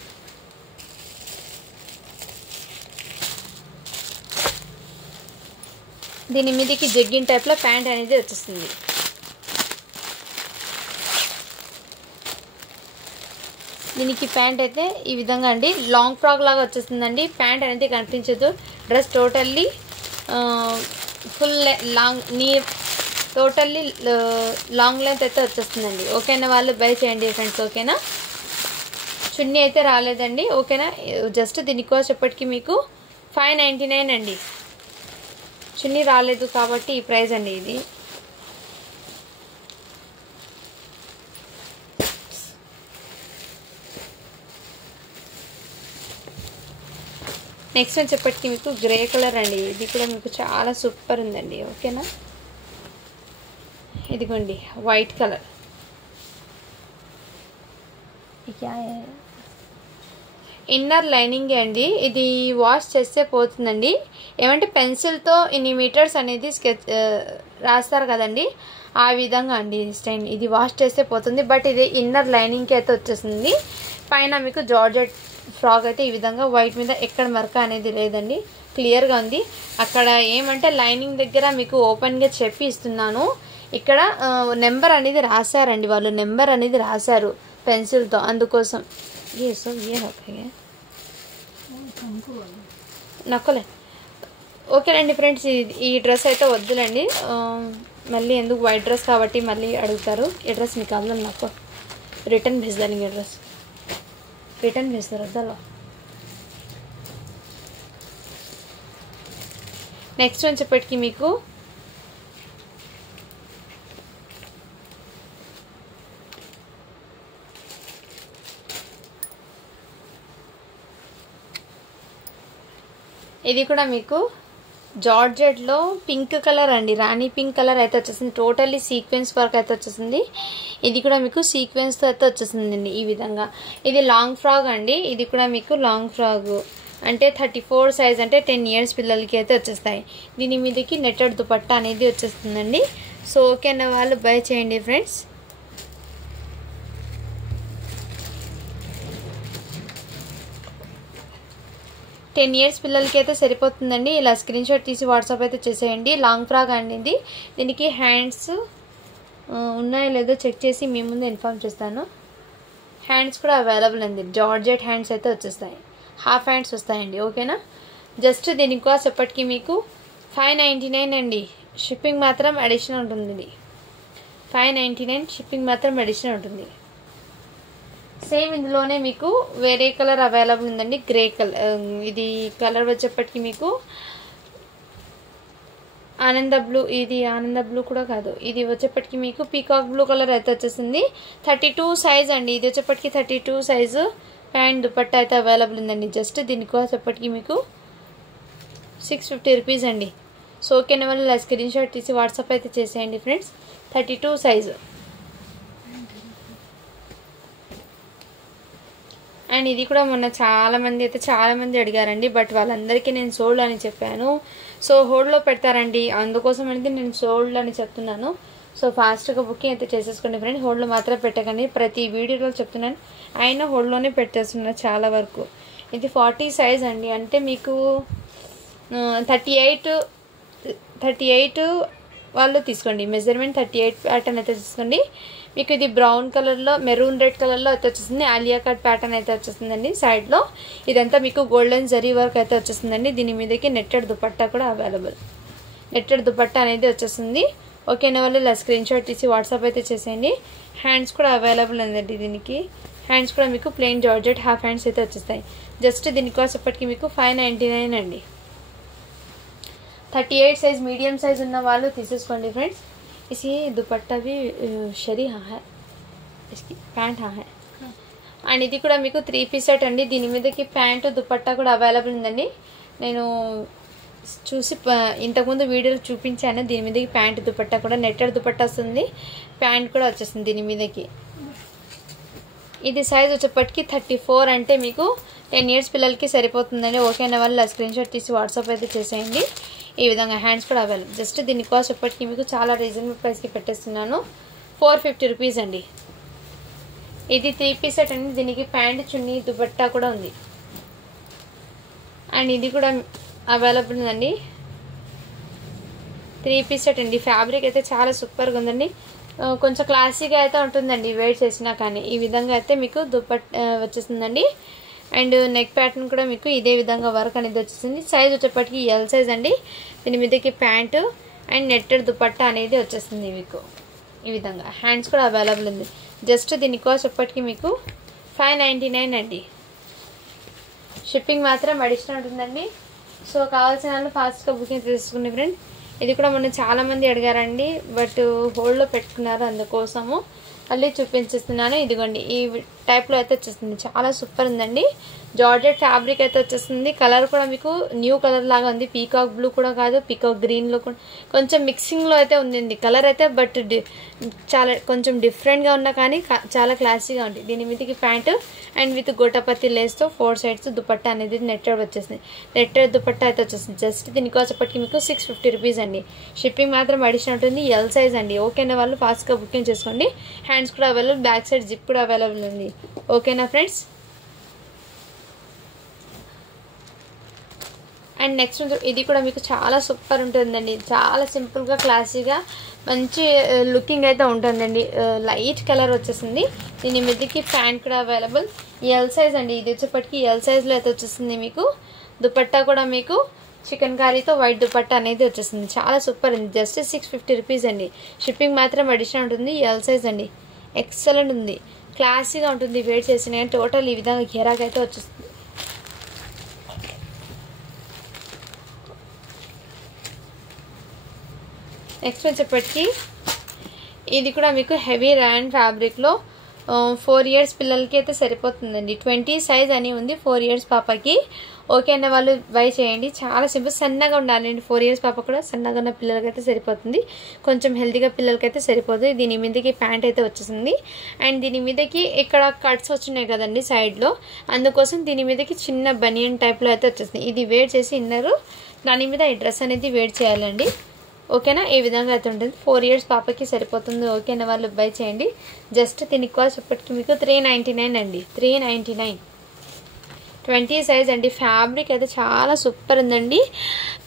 దీని మీదకి జగ్గిన్ టైప్లో ప్యాంట్ అనేది వచ్చేస్తుంది. దీనికి ప్యాంట్ అయితే ఈ విధంగా అండి లాంగ్ ఫ్రాక్ లాగా వచ్చేస్తుందండి. ప్యాంట్ అనేది కనిపించదు. Dress totally full totally long length అయితే వచ్చేస్తుందండి. ఓకేనా, వాళ్ళు బై చేయండి ఫ్రెండ్స్. ఓకేనా, చున్నీ అయితే రాలేదండి. ఓకేనా, జస్ట్ దీని కాస్ట్ ఎప్పటికీ మీకు 599 అండి. చున్నీ రాలేదు కాబట్టి ఈ ప్రైస్ అండి ఇది. నెక్స్ట్ వచ్చేప్పటికి మీకు గ్రే కలర్ అండి. ఇది కూడా మీకు చాలా సూపర్ ఉందండి. ఓకేనా, ఇదిగోండి వైట్ కలర్. ఇన్నర్ లైనింగ్ అండి. ఇది వాష్ చేస్తే పోతుందండి. ఏమంటే పెన్సిల్తో ఇన్ని మీటర్స్ అనేది స్కెచ్ రాస్తారు కదండి, ఆ విధంగా అండి స్టైన్. ఇది వాష్ చేస్తే పోతుంది. బట్ ఇది ఇన్నర్ లైనింగ్కి అయితే వచ్చేస్తుంది. పైన మీకు జార్జెట్ ఫ్రాక్ అయితే ఈ విధంగా వైట్ మీద ఎక్కడ మరక అనేది లేదండి. క్లియర్గా ఉంది. అక్కడ ఏమంటే లైనింగ్ దగ్గర మీకు ఓపెన్గా చెప్పి ఇస్తున్నాను. ఇక్కడ నెంబర్ అనేది రాశారండి. వాళ్ళు నెంబర్ అనేది రాశారు పెన్సిల్తో, అందుకోసం. నక్కలే. ఓకేనండి ఫ్రెండ్స్, ఈ డ్రెస్ అయితే వద్దులండి. మళ్ళీ ఎందుకు, వైట్ డ్రెస్ కాబట్టి మళ్ళీ అడుగుతారు. ఈ డ్రెస్ మీకు అందరం నాకు రిటర్న్ भेजदानी. ఈ డ్రెస్ రిటర్న్ भेजदार వద్దాలో. నెక్స్ట్ వచ్చేప్పటికి మీకు ఇది కూడా మీకు జార్జెట్లో పింక్ కలర్ అండి, రాణి పింక్ కలర్ అయితే వచ్చేసింది. టోటల్లీ సీక్వెన్స్ వర్క్ అయితే వచ్చేసింది. ఇది కూడా మీకు సీక్వెన్స్తో అయితే వచ్చేసిందండి ఈ విధంగా. ఇది లాంగ్ ఫ్రాక్ అండి. ఇది కూడా మీకు లాంగ్ ఫ్రాక్ అంటే 34 సైజ్ అంటే 10 ఇయర్స్ పిల్లలకి అయితే వచ్చేస్తాయి. దీని మీదకి నెట్టెడ్ దుపట్టా అనేది వచ్చేస్తుందండి. సో ఓకే అన్న వాళ్ళు బై చేయండి ఫ్రెండ్స్. టెన్ ఇయర్స్ పిల్లలకి అయితే సరిపోతుందండి. ఇలా స్క్రీన్ షాట్ తీసి వాట్సాప్ అయితే చేసేయండి. లాంగ్ ఫ్రాక్ అండి ఇది. దీనికి హ్యాండ్స్ ఉన్నాయో లేదో చెక్ చేసి మీ ముందు ఇన్ఫార్మ్ చేస్తాను. హ్యాండ్స్ కూడా అవైలబుల్ ఉంది. జార్జెట్ హ్యాండ్స్ అయితే వచ్చేస్తాయి. హాఫ్ హ్యాండ్స్ వస్తాయండి. ఓకేనా. జస్ట్ దీనికి కాస్ట్ ఎప్పటికీ మీకు 599 అండి. షిప్పింగ్ మాత్రం అడిషనల్ ఉంటుంది. 599 షిప్పింగ్ మాత్రం అడిషనల్ ఉంటుంది. సేమ్ ఇందులోనే మీకు వేరే కలర్ అవైలబుల్ ఉందండి. Grey colour. ఇది కలర్ వచ్చేప్పటికి మీకు ఆనంద బ్లూ. ఇది ఆనంద బ్లూ కూడా కాదు. ఇది వచ్చేప్పటికి మీకు పీకాక్ బ్లూ కలర్ అయితే వచ్చేసింది. 32 సైజ్ అండి. ఇది వచ్చేప్పటికి 32 సైజు ప్యాంట్ దుపట్టా అయితే అవైలబుల్ ఉందండి. జస్ట్ దీనికి వచ్చేప్పటికి మీకు 650 రూపీస్ అండి. సో ఓకేనా వాళ్ళు స్క్రీన్ షాట్ తీసి వాట్సాప్ అయితే చేసేయండి ఫ్రెండ్స్. 32 సైజు. అండ్ ఇది కూడా మొన్న చాలా మంది అడిగారండి. బట్ వాళ్ళందరికీ నేను సోల్డ్ అని చెప్పాను. సో హోల్డ్లో పెడతారండి, అందుకోసం అనేది నేను సోల్డ్ అని చెప్తున్నాను. సో ఫాస్ట్గా బుకింగ్ అయితే చేసేసుకోండి ఫ్రెండ్స్. హోల్డ్లో మాత్రం పెట్టకండి. ప్రతి వీడియోలో చెప్తున్నాను, అయినా హోల్డ్లోనే పెట్టేస్తున్నారు చాలా వరకు. ఇది 40 సైజ్ అండి. అంటే మీకు 38 వాళ్ళు తీసుకోండి. మెజర్మెంట్ 38 ప్యాటర్న్ అయితే తీసుకోండి. మీకు ఇది బ్రౌన్ కలర్లో, మెరూన్ రెడ్ కలర్లో అయితే వచ్చేసింది. ఆలియా కట్ ప్యాటర్న్ అయితే వచ్చేసిందండి సైడ్లో. ఇదంతా మీకు గోల్డెన్ జరీ వర్క్ అయితే వచ్చేసిందండి. దీని మీదకి నెట్టెడ్ దుపట్టా కూడా అవైలబుల్. నెట్టెడ్ దుపట్టా అనేది వచ్చేసింది. ఓకేనా వాళ్ళు ఇలా స్క్రీన్ షాట్ తీసి వాట్సాప్ అయితే చేసేయండి. హ్యాండ్స్ కూడా అవైలబుల్ ఉందండి. దీనికి హ్యాండ్స్ కూడా మీకు ప్లెయిన్ జార్జెట్ హాఫ్ హ్యాండ్స్ అయితే వచ్చేస్తాయి. జస్ట్ దీని కాస్ట్ ఎప్పటికీ మీకు 599 అండి. 38 సైజ్ మీడియం సైజ్ ఉన్న వాళ్ళు తీసేసుకోండి ఫ్రెండ్స్. इसी दुपट्टा भी शरी हाँ है, इसकी पैंट हाँ है. అండ్ ఇది కూడా మీకు 3 పీస్ సెట్ అండి. దీని మీదకి ప్యాంటు దుపట్టా కూడా అవైలబుల్ ఉందండి. నేను చూసి ఇంతకుముందు వీడియోలు చూపించాను. దీని మీదకి ప్యాంటు దుపట్టా కూడా నెట్టెడ్ దుపట్టా వస్తుంది. ప్యాంట్ కూడా వచ్చేస్తుంది దీని మీదకి. ఇది సైజ్ వచ్చేప్పటికి 34 అంటే మీకు 10 ఇయర్స్ పిల్లలకి సరిపోతుందండి. ఓకేనా వాళ్ళు స్క్రీన్ షాట్ తీసి వాట్సాప్ అయితే చేసేయండి. ఈ విధంగా హ్యాండ్స్ కూడా అవైలబుల్. జస్ట్ దీని కాస్ట్ ఎప్పటికీ మీకు చాలా రీజనబుల్ ప్రైస్కి పెట్టేస్తున్నాను. 450 రూపీస్ అండి. ఇది 3 పీస్ సెట్ అండి. దీనికి ప్యాంట్ చున్నీ దుపట్టా కూడా ఉంది. అండ్ ఇది కూడా అవైలబుల్ ఉందండి. 3 పీస్ సెట్ అండి. ఫ్యాబ్రిక్ అయితే చాలా సూపర్గా ఉందండి. కొంచెం క్లాసీగా అయితే ఉంటుందండి వేర్ చేసినా కానీ. ఈ విధంగా అయితే మీకు దుపట్టా వచ్చేసిందండి. అండ్ నెక్ ప్యాటర్న్ కూడా మీకు ఇదే విధంగా వర్క్ అనేది వచ్చేసింది. సైజ్ వచ్చేప్పటికి ఎల్ సైజ్ అండి. దీని మీదకి ప్యాంటు అండ్ నెట్టెడ్ దుపట్టా అనేది వచ్చేస్తుంది మీకు. ఈ విధంగా హ్యాండ్స్ కూడా అవైలబుల్ ఉంది. జస్ట్ దీని కాస్ట్ ఎప్పటికీ మీకు 599 అండి. షిప్పింగ్ మాత్రం అడిషనల్ ఉంటుందండి. సో కావాల్సిన వాళ్ళు ఫాస్ట్గా బుకింగ్ తీసుకునే ఫ్రెండ్. ఇది కూడా మొన్న చాలామంది అడిగారండి, బట్ హోల్డ్లో పెట్టుకున్నారు, అందుకోసము మళ్ళీ చూపించేస్తున్నాను. ఇదిగోండి ఈ టైప్లో అయితే వచ్చేస్తుంది. చాలా సూపర్ ఉందండి. జార్జెట్ ఫ్యాబ్రిక్ అయితే వచ్చేస్తుంది. కలర్ కూడా మీకు న్యూ కలర్ లాగా ఉంది. పీకాక్ బ్లూ కూడా కాదు, పీకాక్ గ్రీన్లో కూడా కొంచెం మిక్సింగ్లో అయితే ఉంది కలర్ అయితే. బట్ చాలా కొంచెం డిఫరెంట్గా ఉన్నా కానీ చాలా క్లాసీగా ఉంది. దీని మీదకి ప్యాంటు అండ్ విత్ గోటాపత్తి లేస్తో 4 సైడ్స్ దుపట్టా అనేది నెట్టెడ్ వచ్చేసింది. నెట్టెడ్ దుపట్టా అయితే వచ్చేసింది. జస్ట్ దీనికి వచ్చేప్పటికి మీకు 650 రూపీస్ అండి. షిప్పింగ్ మాత్రం అడిషనల్ ఉంటుంది. ఎల్ సైజ్ అండి. ఓకేనా వాళ్ళు ఫాస్ట్గా బుకింగ్ చేసుకోండి. హ్యాండ్స్ కూడా అవైలబుల్, బ్యాక్ సైడ్ జిప్ కూడా అవైలబుల్ ఉంది. ఓకేనా ఫ్రెండ్స్. అండ్ నెక్స్ట్ ఇది కూడా మీకు చాలా సూపర్ ఉంటుందండి. చాలా సింపుల్గా క్లాసీగా మంచి లుకింగ్ అయితే ఉంటుందండి. లైట్ కలర్ వచ్చేసింది. దీని మీదకి ప్యాంట్ కూడా అవైలబుల్. ఎల్ సైజ్ అండి. ఇది వచ్చేప్పటికి ఎల్ సైజ్లో అయితే వచ్చేసింది మీకు. దుపట్టా కూడా మీకు చికెన్ కర్రీతో వైట్ దుపట్టా అనేది వచ్చేసింది. చాలా సూపర్ ఉంది. జస్ట్ 650 రూపీస్ అండి. షిప్పింగ్ మాత్రం అడిషనల్ ఉంటుంది. ఎల్ సైజ్ అండి. ఎక్సలెంట్ ఉంది. క్లాసీగా ఉంటుంది వేర్ చేసిన. టోటల్ ఈ విధంగా ఘెరాగా అయితే వచ్చేస్తుంది. నెక్స్ట్ వచ్చేప్పటికి ఇది కూడా మీకు హెవీ ర్యాన్ ఫ్యాబ్రిక్లో 4 ఇయర్స్ పిల్లలకి అయితే సరిపోతుందండి. 20 సైజ్ అని ఉంది 4 ఇయర్స్ పాపకి. ఓకే అన్న వాళ్ళు బై చేయండి. చాలా సింపుల్, సన్నగా ఉండాలండి. 4 ఇయర్స్ పాప కూడా సన్నగా ఉన్న పిల్లలకైతే సరిపోతుంది, కొంచెం హెల్తీగా పిల్లలకైతే సరిపోతుంది. దీని మీదకి ప్యాంట్ అయితే వచ్చేసింది. అండ్ దీని మీదకి ఇక్కడ కట్స్ వచ్చినాయి కదండి సైడ్లో, అందుకోసం దీని మీదకి చిన్న బనియన్ టైప్లో అయితే వచ్చేసింది. ఇది వేర్ చేసి ఇన్నరు దాని మీద ఈ డ్రెస్ అనేది వేర్ చేయాలండి. ఓకేనా, ఈ విధంగా అయితే ఉంటుంది. 4 ఇయర్స్ పాపకి సరిపోతుంది. ఓకేనా వాళ్ళు బై చేయండి. జస్ట్ దీనికి కాస్ట్ ఇప్పటికి మీకు 399 అండి. 399 20 సైజ్ అండి. ఫ్యాబ్రిక్ అయితే చాలా సూపర్ ఉందండి,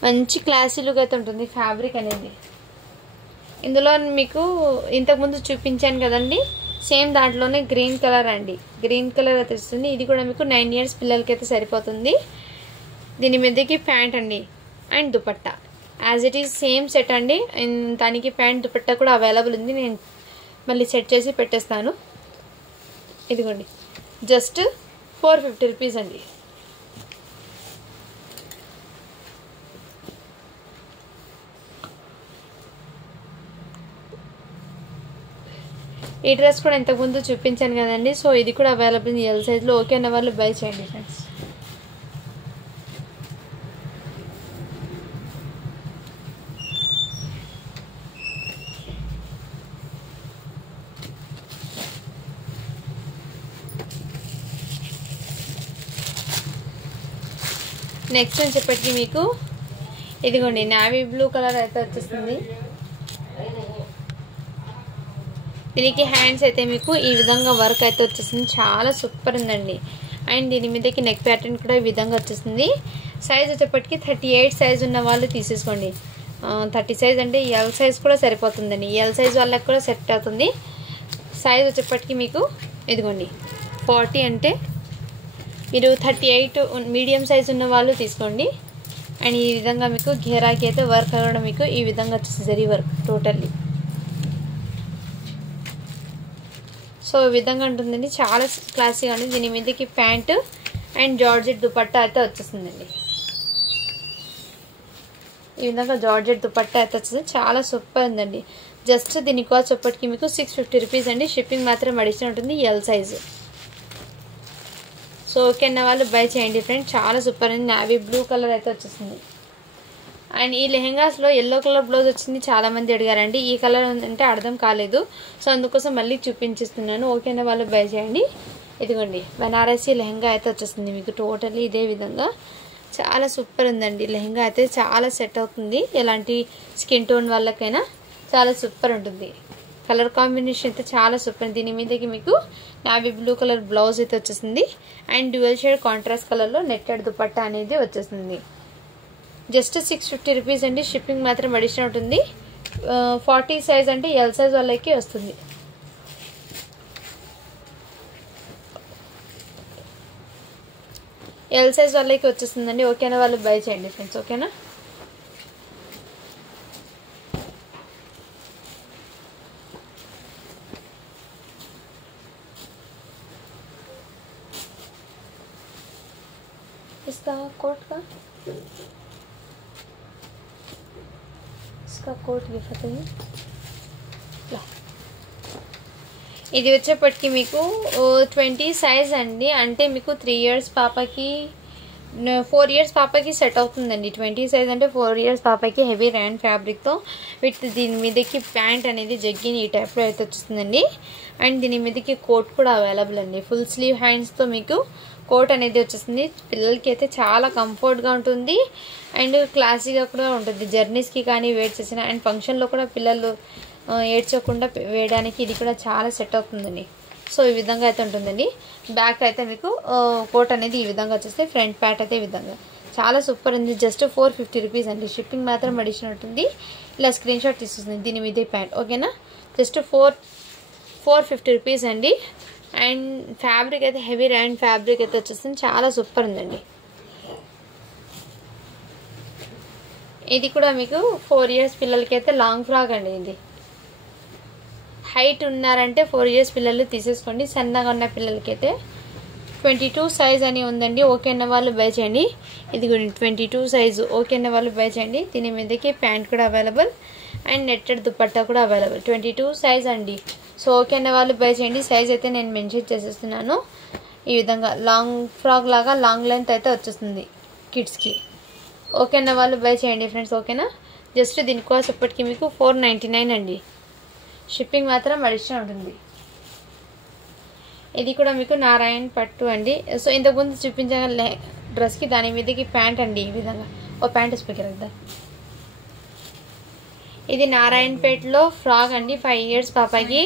మంచి క్లాసీ లుక్ అయితే ఉంటుంది ఫ్యాబ్రిక్ అనేది. ఇందులో మీకు ఇంతకుముందు చూపించాను కదండి, సేమ్ దాంట్లోనే గ్రీన్ కలర్ అండి, గ్రీన్ కలర్ అయితే వస్తుంది. ఇది కూడా మీకు 9 ఇయర్స్ పిల్లలకి అయితే సరిపోతుంది. దీని మీదకి ప్యాంట్ అండి and dupatta as it is same set అండి. దానికి ప్యాంట్ దుపట్టా కూడా అవైలబుల్ ఉంది. నేను మళ్ళీ సెట్ చేసి పెట్టేస్తాను. ఇదిగోండి, జస్ట్ 450 రూపీస్ అండి. ఈ డ్రెస్ కూడా ఇంతకుముందు చూపించాను కదండి, సో ఇది కూడా అవైలబుల్ ఉంది ఎల్ సైజ్లో. ఓకే అన్న వాళ్ళు బై చేయండి ఫ్రెండ్స్. నెక్స్ట్ అని చెప్పేసి మీకు ఇదిగోండి నావీ బ్లూ కలర్ అయితే వచ్చేస్తుంది. దీనికి హ్యాండ్స్ అయితే మీకు ఈ విధంగా వర్క్ అయితే వచ్చేసింది, చాలా సూపర్ ఉందండి. అండ్ దీని మీదకి నెక్ ప్యాటర్న్ కూడా ఈ విధంగా వచ్చేసింది. సైజ్ వచ్చేప్పటికి 38 సైజ్ ఉన్న వాళ్ళు తీసేసుకోండి. 30 సైజ్ అంటే ఎల్ సైజ్ కూడా సరిపోతుందండి, ఎల్ సైజ్ వాళ్ళకి కూడా సెట్ అవుతుంది. సైజ్ వచ్చేప్పటికి మీకు ఇదిగోండి 40 అంటే మీరు 38 మీడియం సైజ్ ఉన్న వాళ్ళు తీసుకోండి. అండ్ ఈ విధంగా మీకు ఘేరాకి అయితే వర్క్ అవ్వడం మీకు ఈ విధంగా వచ్చేసి జరీ వర్క్ టోటల్లీ. సో ఈ విధంగా ఉంటుందండి, చాలా క్లాసీగా ఉంది. దీని మీదకి ప్యాంట్ అండ్ జార్జెట్ దుపట్టా అయితే వచ్చేస్తుందండి. ఈ విధంగా జార్జెట్ దుపట్టా అయితే వచ్చేసి చాలా సూపర్ ఉందండి. జస్ట్ దీని కాస్ట్ చెప్పటికి మీకు 650 రూపీస్ అండి. షిప్పింగ్ మాత్రం అడిషనల్ ఉంటుంది ఎల్ సైజు. సో ఓకే అన్న వాళ్ళు బై చేయండి ఫ్రెండ్స్, చాలా సూపర్ ఉంది. నావీ బ్లూ కలర్ అయితే వచ్చేసింది. అండ్ ఈ లెహెంగాస్లో ఎల్లో కలర్ బ్లౌజ్ వచ్చింది, చాలామంది అడిగారండి. ఈ కలర్ అంటే అర్థం కాలేదు, సో అందుకోసం మళ్ళీ చూపించిస్తున్నాను. ఓకే అన్న వాళ్ళు బై చేయండి. ఇదిగోండి బనారసీ లెహెంగా అయితే వచ్చేసింది మీకు టోటల్లీ ఇదే విధంగా. చాలా సూపర్ ఉందండి లెహెంగా అయితే, చాలా సెట్ అవుతుంది ఎలాంటి స్కిన్ టోన్ వాళ్ళకైనా, చాలా సూపర్ ఉంటుంది. కలర్ కాంబినేషన్ అయితే చాలా సూపర్. దీని మీదకి మీకు నావీ బ్లూ కలర్ బ్లౌజ్ అయితే వచ్చేసింది. అండ్ డ్యూయల్ షేడ్ కాంట్రాస్ట్ కలర్లో నెట్టెడ్ దుపట్టా అనేది వచ్చేసింది. జస్ట్ 650 రూపీస్ అండి. షిప్పింగ్ మాత్రం అడిషనల్ ఉంటుంది. 40 సైజ్ అంటే ఎల్ సైజ్ వాళ్ళకి వస్తుంది. ఎల్ సైజ్ వాళ్ళకి వచ్చేస్తుందండి. ఓకేనా వాళ్ళు బై చేయండి ఫ్రెండ్స్. ఓకేనా, इसका कोट का इसका कोट ये बताइए. ఇది వచ్చేప్పటికి మీకు 20 సైజ్ అండి, అంటే మీకు 3 ఇయర్స్ పాపకి 4 ఇయర్స్ పాపకి సెట్ అవుతుందండి. 20 సైజ్ అంటే 4 ఇయర్స్ పాపకి హెవీ ర్యాన్ ఫ్యాబ్రిక్తో విత్ దీని మీదకి ప్యాంట్ అనేది జగ్గిన్ ఈ టైప్లో అయితే వచ్చేస్తుందండి. అండ్ దీని మీదకి కోట్ కూడా అవైలబుల్ అండి. ఫుల్ స్లీవ్ హ్యాండ్స్తో మీకు కోట్ అనేది వచ్చేసింది. పిల్లలకి అయితే చాలా కంఫర్ట్గా ఉంటుంది అండ్ క్లాసీగా కూడా ఉంటుంది. జర్నీస్కి కానీ వేర్ చేసిన అండ్ ఫంక్షన్లో కూడా పిల్లలు ఏడ్చకుండా వేయడానికి ఇది కూడా చాలా సెట్ అవుతుందండి. సో ఈ విధంగా అయితే ఉంటుందండి. బ్యాక్ అయితే మీకు కోట్ అనేది ఈ విధంగా వచ్చేస్తే, ఫ్రంట్ ప్యాట్ అయితే ఈ విధంగా చాలా సూపర్ ఉంది. జస్ట్ 450 రూపీస్ అండి. షిప్పింగ్ మాత్రం అడిషనల్ ఉంటుంది. ఇలా స్క్రీన్ షాట్ తీసుకొస్తుంది దీని మీదే ప్యాంట్. ఓకేనా, జస్ట్ 450 రూపీస్ అండి. అండ్ ఫ్యాబ్రిక్ అయితే హెవీ ర్యాండ్ ఫ్యాబ్రిక్ అయితే వచ్చేస్తుంది, చాలా సూపర్ ఉందండి. ఇది కూడా మీకు 4 ఇయర్స్ పిల్లలకి అయితే లాంగ్ ఫ్రాక్ అండి. ఇది హైట్ ఉన్నారంటే 4 ఇయర్స్ పిల్లలు తీసేసుకోండి. సన్నగా ఉన్న పిల్లలకి అయితే 22 సైజ్ అని ఉందండి. ఓకే అన్న వాళ్ళు బై చేయండి. ఇది కూడా 22 సైజు. ఓకే అన్న వాళ్ళు బై చేయండి. దీని మీదకి ప్యాంట్ కూడా అవైలబుల్ అండ్ నెట్టెడ్ దుపట్టా కూడా అవైలబుల్. 22 సైజ్ అండి. సో ఓకే అన్న వాళ్ళు బై చేయండి. సైజ్ అయితే నేను మెన్షన్ చేసేస్తున్నాను. ఈ విధంగా లాంగ్ ఫ్రాక్ లాగా లాంగ్ లెంత్ అయితే వచ్చేస్తుంది కిడ్స్కి. ఓకే అన్న వాళ్ళు బై చేయండి ఫ్రెండ్స్. ఓకేనా, జస్ట్ దీని కాస్ట్ ఇప్పటికి మీకు 499 అండి. షిప్పింగ్ మాత్రం అడిషనల్ ఉంటుంది. ఇది కూడా మీకు నారాయణ్ పట్టు అండి. సో ఇంతకుముందు చూపించిన డ్రెస్కి దాని మీదకి ప్యాంట్ అండి. ఈ విధంగా ఓ ప్యాంట్ స్పీకర్ కదా. ఇది నారాయణపేటలో ఫ్రాక్ అండి, 5 years పాపకి.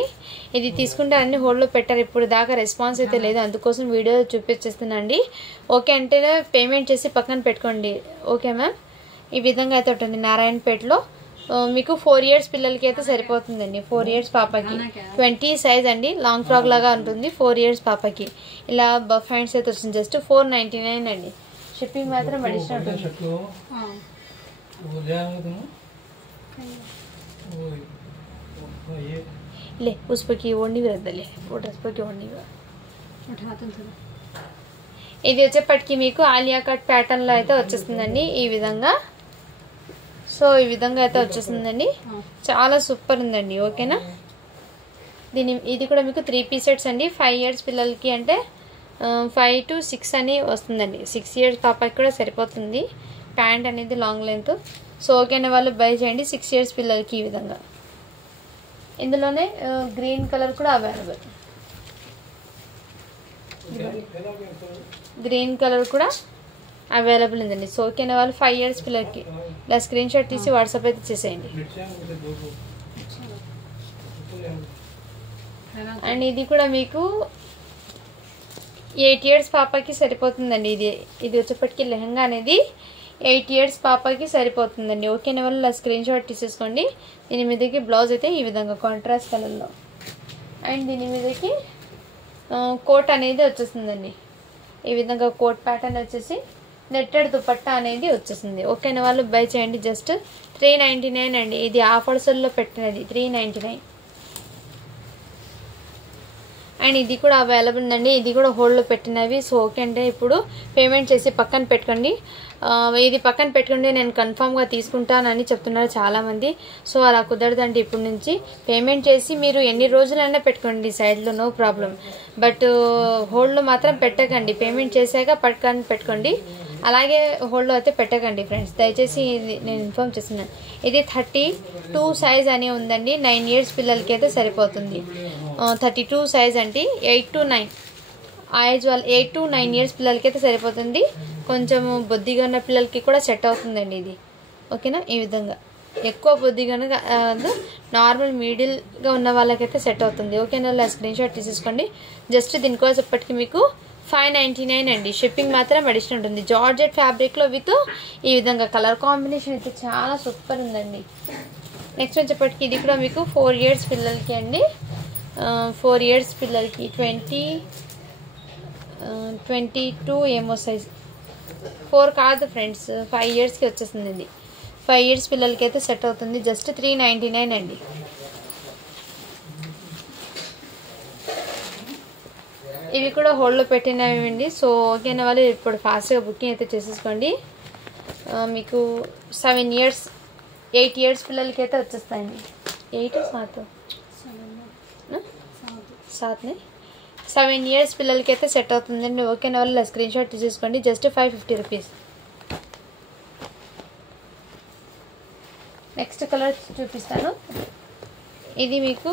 ఇది తీసుకుంటే అన్ని హోల్డ్లో పెట్టారు. ఇప్పుడు దాకా రెస్పాన్స్ అయితే లేదు, అందుకోసం వీడియో చూపించేస్తున్నాండి. ఓకే అంటే పేమెంట్ చేసి పక్కన పెట్టుకోండి. ఓకే మ్యామ్, ఈ విధంగా అయితే ఉంటుంది నారాయణపేటలో. మీకు 4 years పిల్లలకి అయితే సరిపోతుందండి. 4 years పాపకి 20 సైజ్ అండి. లాంగ్ ఫ్రాక్ లాగా ఉంటుంది 4 years పాపకి. ఇలా బఫ్ హ్యాండ్స్ అయితే వస్తుంది. జస్ట్ 499 అండి. షిప్పింగ్ మాత్రం అడిషనల్ ఉంటుంది. ले उस पर की ओढ़नी भी रद्द ले वो ड्रेस पर की ओढ़नी ఇది వచ్చేప్పటికి మీకు ఆలియా కట్ ప్యాటర్న్ లో అయితే వచ్చేస్తుందండి ఈ విధంగా. సో ఈ విధంగా అయితే వచ్చేస్తుందండి, చాలా సూపర్ ఉందండి. ఓకేనా, ఇది కూడా మీకు 3 piece సెట్స్ అండి. 5 years పిల్లలకి అంటే 5 to 6 అని వస్తుందండి. 6 years పాపకి కూడా సరిపోతుంది. ప్యాంట్ అనేది లాంగ్ లెంత్. సో ఓకేనా వాళ్ళు బై చేయండి 6 years పిల్లలకి. ఈ విధంగా ఇందులోనే గ్రీన్ కలర్ కూడా అవైలబుల్. గ్రీన్ కలర్ కూడా అవైలబుల్ ఉందండి. సో ఓకేనా వాళ్ళు 5 years పిల్లలకి ఇలా స్క్రీన్ షాట్ తీసి వాట్సాప్ అయితే చేసేయండి. అండ్ ఇది కూడా మీకు 8 years పాపకి సరిపోతుందండి. ఇది వచ్చేప్పటికి లెహంగా అనేది 8 years పాపకి సరిపోతుందండి. ఓకేనా వాళ్ళు స్క్రీన్ షాట్ తీసేసుకోండి. దీని మీదకి బ్లౌజ్ అయితే ఈ విధంగా కాంట్రాస్ట్ కలర్లో, అండ్ దీని మీదకి కోట్ అనేది వచ్చేస్తుందండి. ఈ విధంగా కోట్ ప్యాటర్న్ వచ్చేసి నెట్టెడ్ దుపట్టా అనేది వచ్చేసింది. ఓకేనా వాళ్ళు బై చేయండి. జస్ట్ 399 అండి. ఇది ఆఫర్స్లో పెట్టినది 399. అండ్ ఇది కూడా అవైలబుల్ ఉందండి. ఇది కూడా హోల్డ్లో పెట్టినవి. సో ఓకే అంటే ఇప్పుడు పేమెంట్ చేసి పక్కన పెట్టుకోండి. ఇది పక్కన పెట్టుకుంటే నేను కన్ఫామ్గా తీసుకుంటానని చెప్తున్నారు చాలామంది. సో అలా కుదరదండి. ఇప్పుడు నుంచి పేమెంట్ చేసి మీరు ఎన్ని రోజులైనా పెట్టుకోండి సైడ్లో, నో ప్రాబ్లం. బట్ హోల్డ్లో మాత్రం పెట్టకండి. పేమెంట్ చేశాక పక్కన పెట్టుకోండి, అలాగే హోల్డ్లో అయితే పెట్టకండి ఫ్రెండ్స్. దయచేసి నేను ఇన్ఫార్మ్ చేస్తున్నాను. ఇది 32 సైజ్ అని ఉందండి. 9 years పిల్లలకి అయితే సరిపోతుంది. 32 సైజ్ అండి. 8 to 9 ఆ ఏజ్ వాళ్ళు 8 to 9 years పిల్లలకి అయితే సరిపోతుంది. కొంచెం బొద్దిగా ఉన్న పిల్లలకి కూడా సెట్ అవుతుందండి ఇది. ఓకేనా, ఈ విధంగా ఎక్కువ బొద్దిగా నార్మల్ మిడిల్గా ఉన్న వాళ్ళకైతే సెట్ అవుతుంది. ఓకేనా, ఇలా స్క్రీన్ షాట్ తీసేసుకోండి. జస్ట్ దీనికోసం ఇప్పటికి మీకు 599 అండి. షిప్పింగ్ మాత్రం అడిషనల్ ఉంటుంది. జార్జెట్ ఫ్యాబ్రిక్లో విత్ ఈ విధంగా కలర్ కాంబినేషన్ అయితే చాలా సూపర్ ఉందండి. నెక్స్ట్ వచ్చేప్పటికి ఇది కూడా మీకు 4 years పిల్లలకి అండి. 4 years పిల్లలకి 22 ఏమో సైజ్, 4 కాదు ఫ్రెండ్స్, 5 yearsకి వచ్చేస్తుంది. ఇది 5 years పిల్లలకి అయితే సెట్ అవుతుంది. జస్ట్ 399 అండి. ఇవి కూడా హోల్డ్లో పెట్టినవి అండి. సో ఓకేనా వాళ్ళు ఇప్పుడు ఫాస్ట్గా బుకింగ్ అయితే చేసేసుకోండి. మీకు 7 years 8 years పిల్లలకి అయితే వచ్చేస్తాయండి. 8 7 years పిల్లలకి అయితే సెట్ అవుతుందండి. ఓకేనా వాళ్ళు స్క్రీన్ షాట్ తీసేసుకోండి. Just 550 rupees. నెక్స్ట్ కలర్ చూపిస్తాను. ఇది మీకు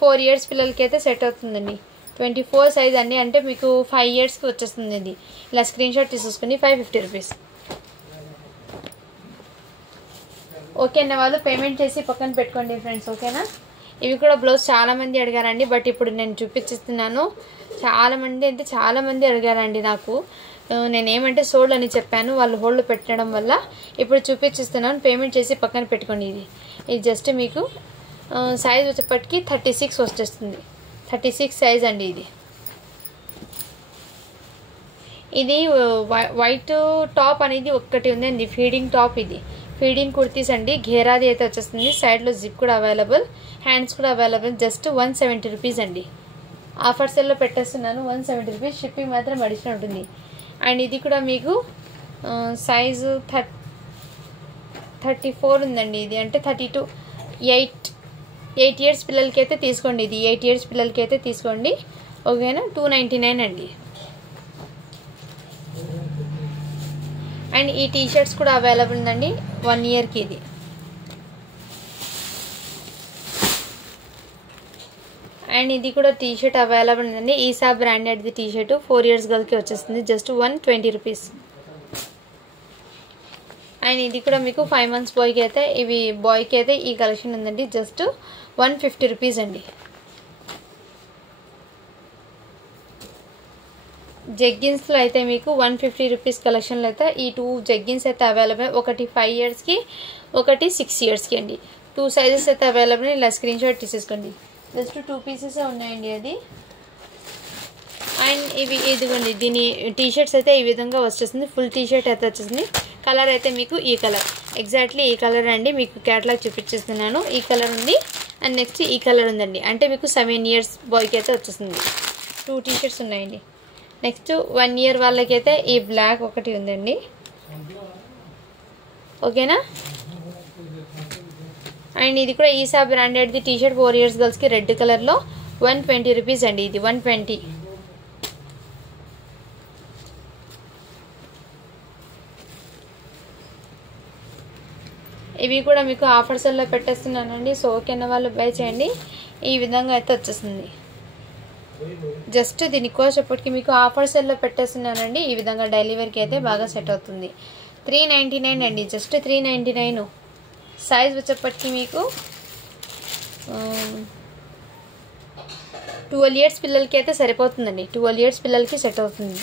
4 years పిల్లలకి అయితే సెట్ అవుతుందండి. 24 సైజ్ అండి. అంటే మీకు 5 yearsకి వచ్చేస్తుంది. ఇది ఇలా స్క్రీన్ షాట్ తీసేసుకుని 550 రూపీస్. ఓకేనా వాళ్ళు పేమెంట్ చేసి పక్కన పెట్టుకోండి ఫ్రెండ్స్. ఓకేనా, ఇవి కూడా బ్లౌజ్ చాలామంది అడిగారండి. బట్ ఇప్పుడు నేను చూపించిస్తున్నాను. చాలామంది అడిగారండి నాకు. నేనేమంటే సోల్డ్ అని చెప్పాను, వాళ్ళు హోల్డ్ పెట్టడం వల్ల ఇప్పుడు చూపించిస్తున్నాను. పేమెంట్ చేసి పక్కన పెట్టుకోండి. ఇది జస్ట్ మీకు సైజ్ వచ్చేప్పటికి 36 వచ్చేస్తుంది. 36 సైజ్ అండి. ఇది వైట్ టాప్ అనేది ఒక్కటి ఉందండి, ఫీడింగ్ టాప్. ఇది ఫీడింగ్ కుర్తీస్ అండి. ఘేరాది అయితే వచ్చేస్తుంది. సైడ్లో జిప్ కూడా అవైలబుల్, హ్యాండ్స్ కూడా అవైలబుల్. జస్ట్ 170 రూపీస్ అండి. ఆఫర్ సెల్లో పెట్టేస్తున్నాను 170 రూపీస్. షిప్పింగ్ మాత్రం అడిషనల్ ఉంటుంది. అండ్ ఇది కూడా మీకు సైజు 34 ఉందండి. ఇది అంటే 32 8 8 ఇయర్స్ పిల్లలకి అయితే తీసుకోండి, ఇది 8 ఇయర్స్ పిల్లలకి అయితే తీసుకోండి, ఓకేనా. 299 అండి. అండ్ ఈ టీ షర్ట్స్ కూడా అవైలబుల్ ఉందండి 1 ఇయర్కి ఇది. అండ్ ఇది కూడా టీ షర్ట్ అవైలబుల్ ఉందండి, ఈసా బ్రాండెడ్ది టీ షర్ట్ 4 ఇయర్స్ గర్ల్కి వచ్చేస్తుంది, జస్ట్ 120 రూపీస్. అండ్ ఇది కూడా మీకు 5 months బాయ్కి అయితే, ఇవి బాయ్కి అయితే ఈ కలెక్షన్ ఉందండి, జస్ట్ 150 రూపీస్ అండి. జగ్గిన్స్లో అయితే మీకు 150 రూపీస్ కలెక్షన్లో అయితే ఈ 2 జగ్గిన్స్ అయితే అవైలబుల్, ఒకటి 5 ఇయర్స్కి, ఒకటి 6 ఇయర్స్కి అండి. 2 సైజెస్ అయితే అవైలబుల్, ఇలా స్క్రీన్ షాట్ తీసేసుకోండి. జస్ట్ 2 పీసెస్ ఉన్నాయండి అది. అండ్ ఇదిగోండి, దీని టీ షర్ట్స్ అయితే ఈ విధంగా వచ్చేస్తుంది, ఫుల్ టీ షర్ట్ అయితే వచ్చేసింది. కలర్ అయితే మీకు ఈ కలర్, ఎగ్జాక్ట్లీ ఈ కలర్ అండి, మీకు క్యాటలాగ్ చూపించేస్తున్నాను. ఈ కలర్ ఉంది అండ్ నెక్స్ట్ ఈ కలర్ ఉందండి, అంటే మీకు 7 ఇయర్స్ బాయ్కి అయితే వచ్చేస్తుంది. 2 టీ షర్ట్స్ ఉన్నాయండి. నెక్స్ట్ 1 ఇయర్ వాళ్ళకైతే ఈ బ్లాక్ ఒకటి ఉందండి, ఓకేనా. అండ్ ఇది కూడా ఈసా బ్రాండెడ్ది టీ షర్ట్ 4 ఇయర్స్ గర్ల్స్కి రెడ్ కలర్లో 120 రూపీస్ అండి, ఇది 120. ఇవి కూడా మీకు ఆఫర్స్లో పెట్టేస్తున్నానండి, సో ఓకేనా వాళ్ళు బై చేయండి. ఈ విధంగా అయితే వచ్చేస్తుంది, జస్ట్ దీని కోసేపటికి మీకు ఆఫర్స్లో పెట్టేస్తున్నానండి. ఈ విధంగా డైలీ వేర్కి అయితే బాగా సెట్ అవుతుంది. 399 అండి, జస్ట్ 399. సైజ్ వచ్చేప్పటికి మీకు 12 ఇయర్స్ పిల్లలకి అయితే సరిపోతుందండి, 12 ఇయర్స్ పిల్లలకి సెట్ అవుతుంది.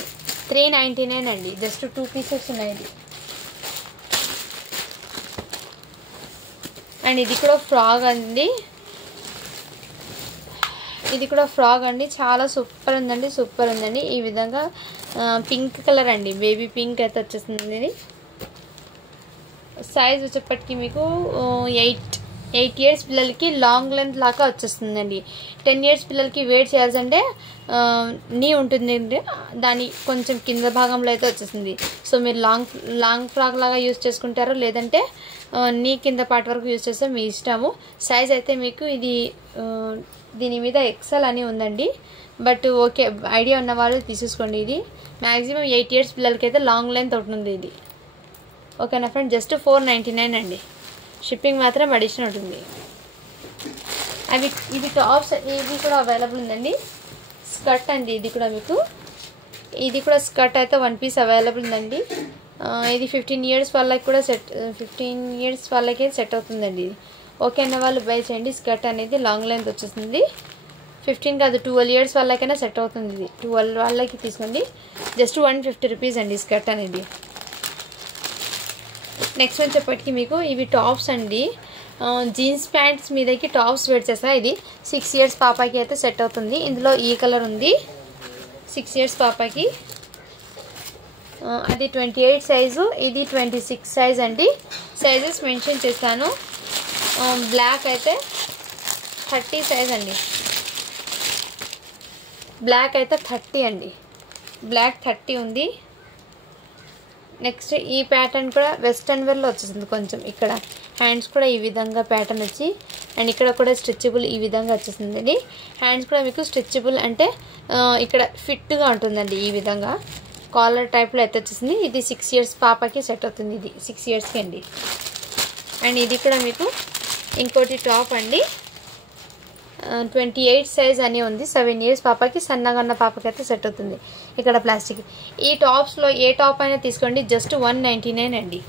399 అండి, జస్ట్ 2 పీసెస్ ఉన్నాయి. అండ్ ఇది కూడా ఫ్రాక్ అండి, ఇది కూడా ఫ్రాక్ అండి, చాలా సూపర్ ఉందండి, సూపర్ ఉందండి. ఈ విధంగా పింక్ కలర్ అండి, బేబీ పింక్ అయితే వచ్చేస్తుంది. ఇది సైజ్ వచ్చేప్పటికి మీకు 8 ఇయర్స్ పిల్లలకి లాంగ్ లెంత్ లాగా వచ్చేస్తుందండి. 10 ఇయర్స్ పిల్లలకి వెయిట్ చేయాల్సింటే నీ ఉంటుంది, దాని కొంచెం కింద భాగంలో అయితే వచ్చేస్తుంది. సో మీరు లాంగ్ ఫ్రాక్ లాగా యూజ్ చేసుకుంటారు, లేదంటే నీ కింద పార్ట్ వరకు యూజ్ చేస్తే మీ ఇష్టము. సైజ్ అయితే మీకు ఇది దీని మీద ఎక్సెల్ అని ఉందండి, బట్ ఓకే ఐడియా ఉన్న వాళ్ళు తీసేసుకోండి. ఇది మ్యాక్సిమం 8 ఇయర్స్ పిల్లలకి అయితే లాంగ్ లెంత్ ఉంటుంది ఇది, ఓకేనా ఫ్రెండ్. జస్ట్ 499 అండి, షిప్పింగ్ మాత్రం అడిషనల్ ఉంటుంది. ఇవి టాప్స్ ఇవి కూడా అవైలబుల్ ఉందండి. స్కర్ట్ అండి, ఇది కూడా మీకు, ఇది కూడా స్కర్ట్ అయితే 1 పీస్ అవైలబుల్ ఉందండి. ఇది 15 ఇయర్స్ వాళ్ళకి కూడా 15 ఇయర్స్ వాళ్ళకి సెట్ అవుతుందండి ఇది, ఓకే అన్న వాళ్ళు బై చేయండి. స్కర్ట్ అనేది లాంగ్ లెంత్ వచ్చేస్తుంది, 15 కాదు 12 ఇయర్స్ వాళ్ళకైనా సెట్ అవుతుంది. ఇది 12 వాళ్ళకి తీసుకోండి, జస్ట్ 150 రూపీస్ అండి స్కర్ట్ అనేది. నెక్స్ట్ వచ్చేప్పటికి మీకు ఇవి టాప్స్ అండి, జీన్స్ ప్యాంట్స్ మీదకి టాప్స్ వేర్ చేస్తా. ఇది 6 ఇయర్స్ పాపకి అయితే సెట్ అవుతుంది. ఇందులో ఈ కలర్ ఉంది 6 ఇయర్స్ పాపకి, అది 28 సైజు, ఇది 26 సైజ్ అండి. సైజెస్ మెన్షన్ చేస్తాను. బ్లాక్ అయితే 30 సైజ్ అండి, బ్లాక్ అయితే 30 అండి, బ్లాక్ 30 ఉంది. నెక్స్ట్ ఈ ప్యాటర్న్ కూడా వెస్ట్రన్ వేర్లో వచ్చేసింది. కొంచెం ఇక్కడ హ్యాండ్స్ కూడా ఈ విధంగా ప్యాటర్న్ వచ్చి, అండ్ ఇక్కడ కూడా స్ట్రెచబుల్ ఈ విధంగా వచ్చేసిందండి. హ్యాండ్స్ కూడా మీకు స్ట్రెచబుల్ అంటే ఇక్కడ ఫిట్గా ఉంటుందండి, ఈ విధంగా కాలర్ టైప్లో అయితే వచ్చేసింది. ఇది 6 ఇయర్స్ పాపకి సెట్ అవుతుంది, ఇది 6 ఇయర్స్కి అండి. అండ్ ఇది కూడా మీకు ఇంకోటి టాప్ అండి, 28 సైజ్ అని ఉంది. 7 ఇయర్స్ పాపకి, సన్నగా ఉన్న పాపకి అయితే సెట్ అవుతుంది. ఇక్కడ ప్లాస్టిక్. ఈ టాప్స్లో ఏ టాప్ అయినా తీసుకోండి, జస్ట్ 199 అండి.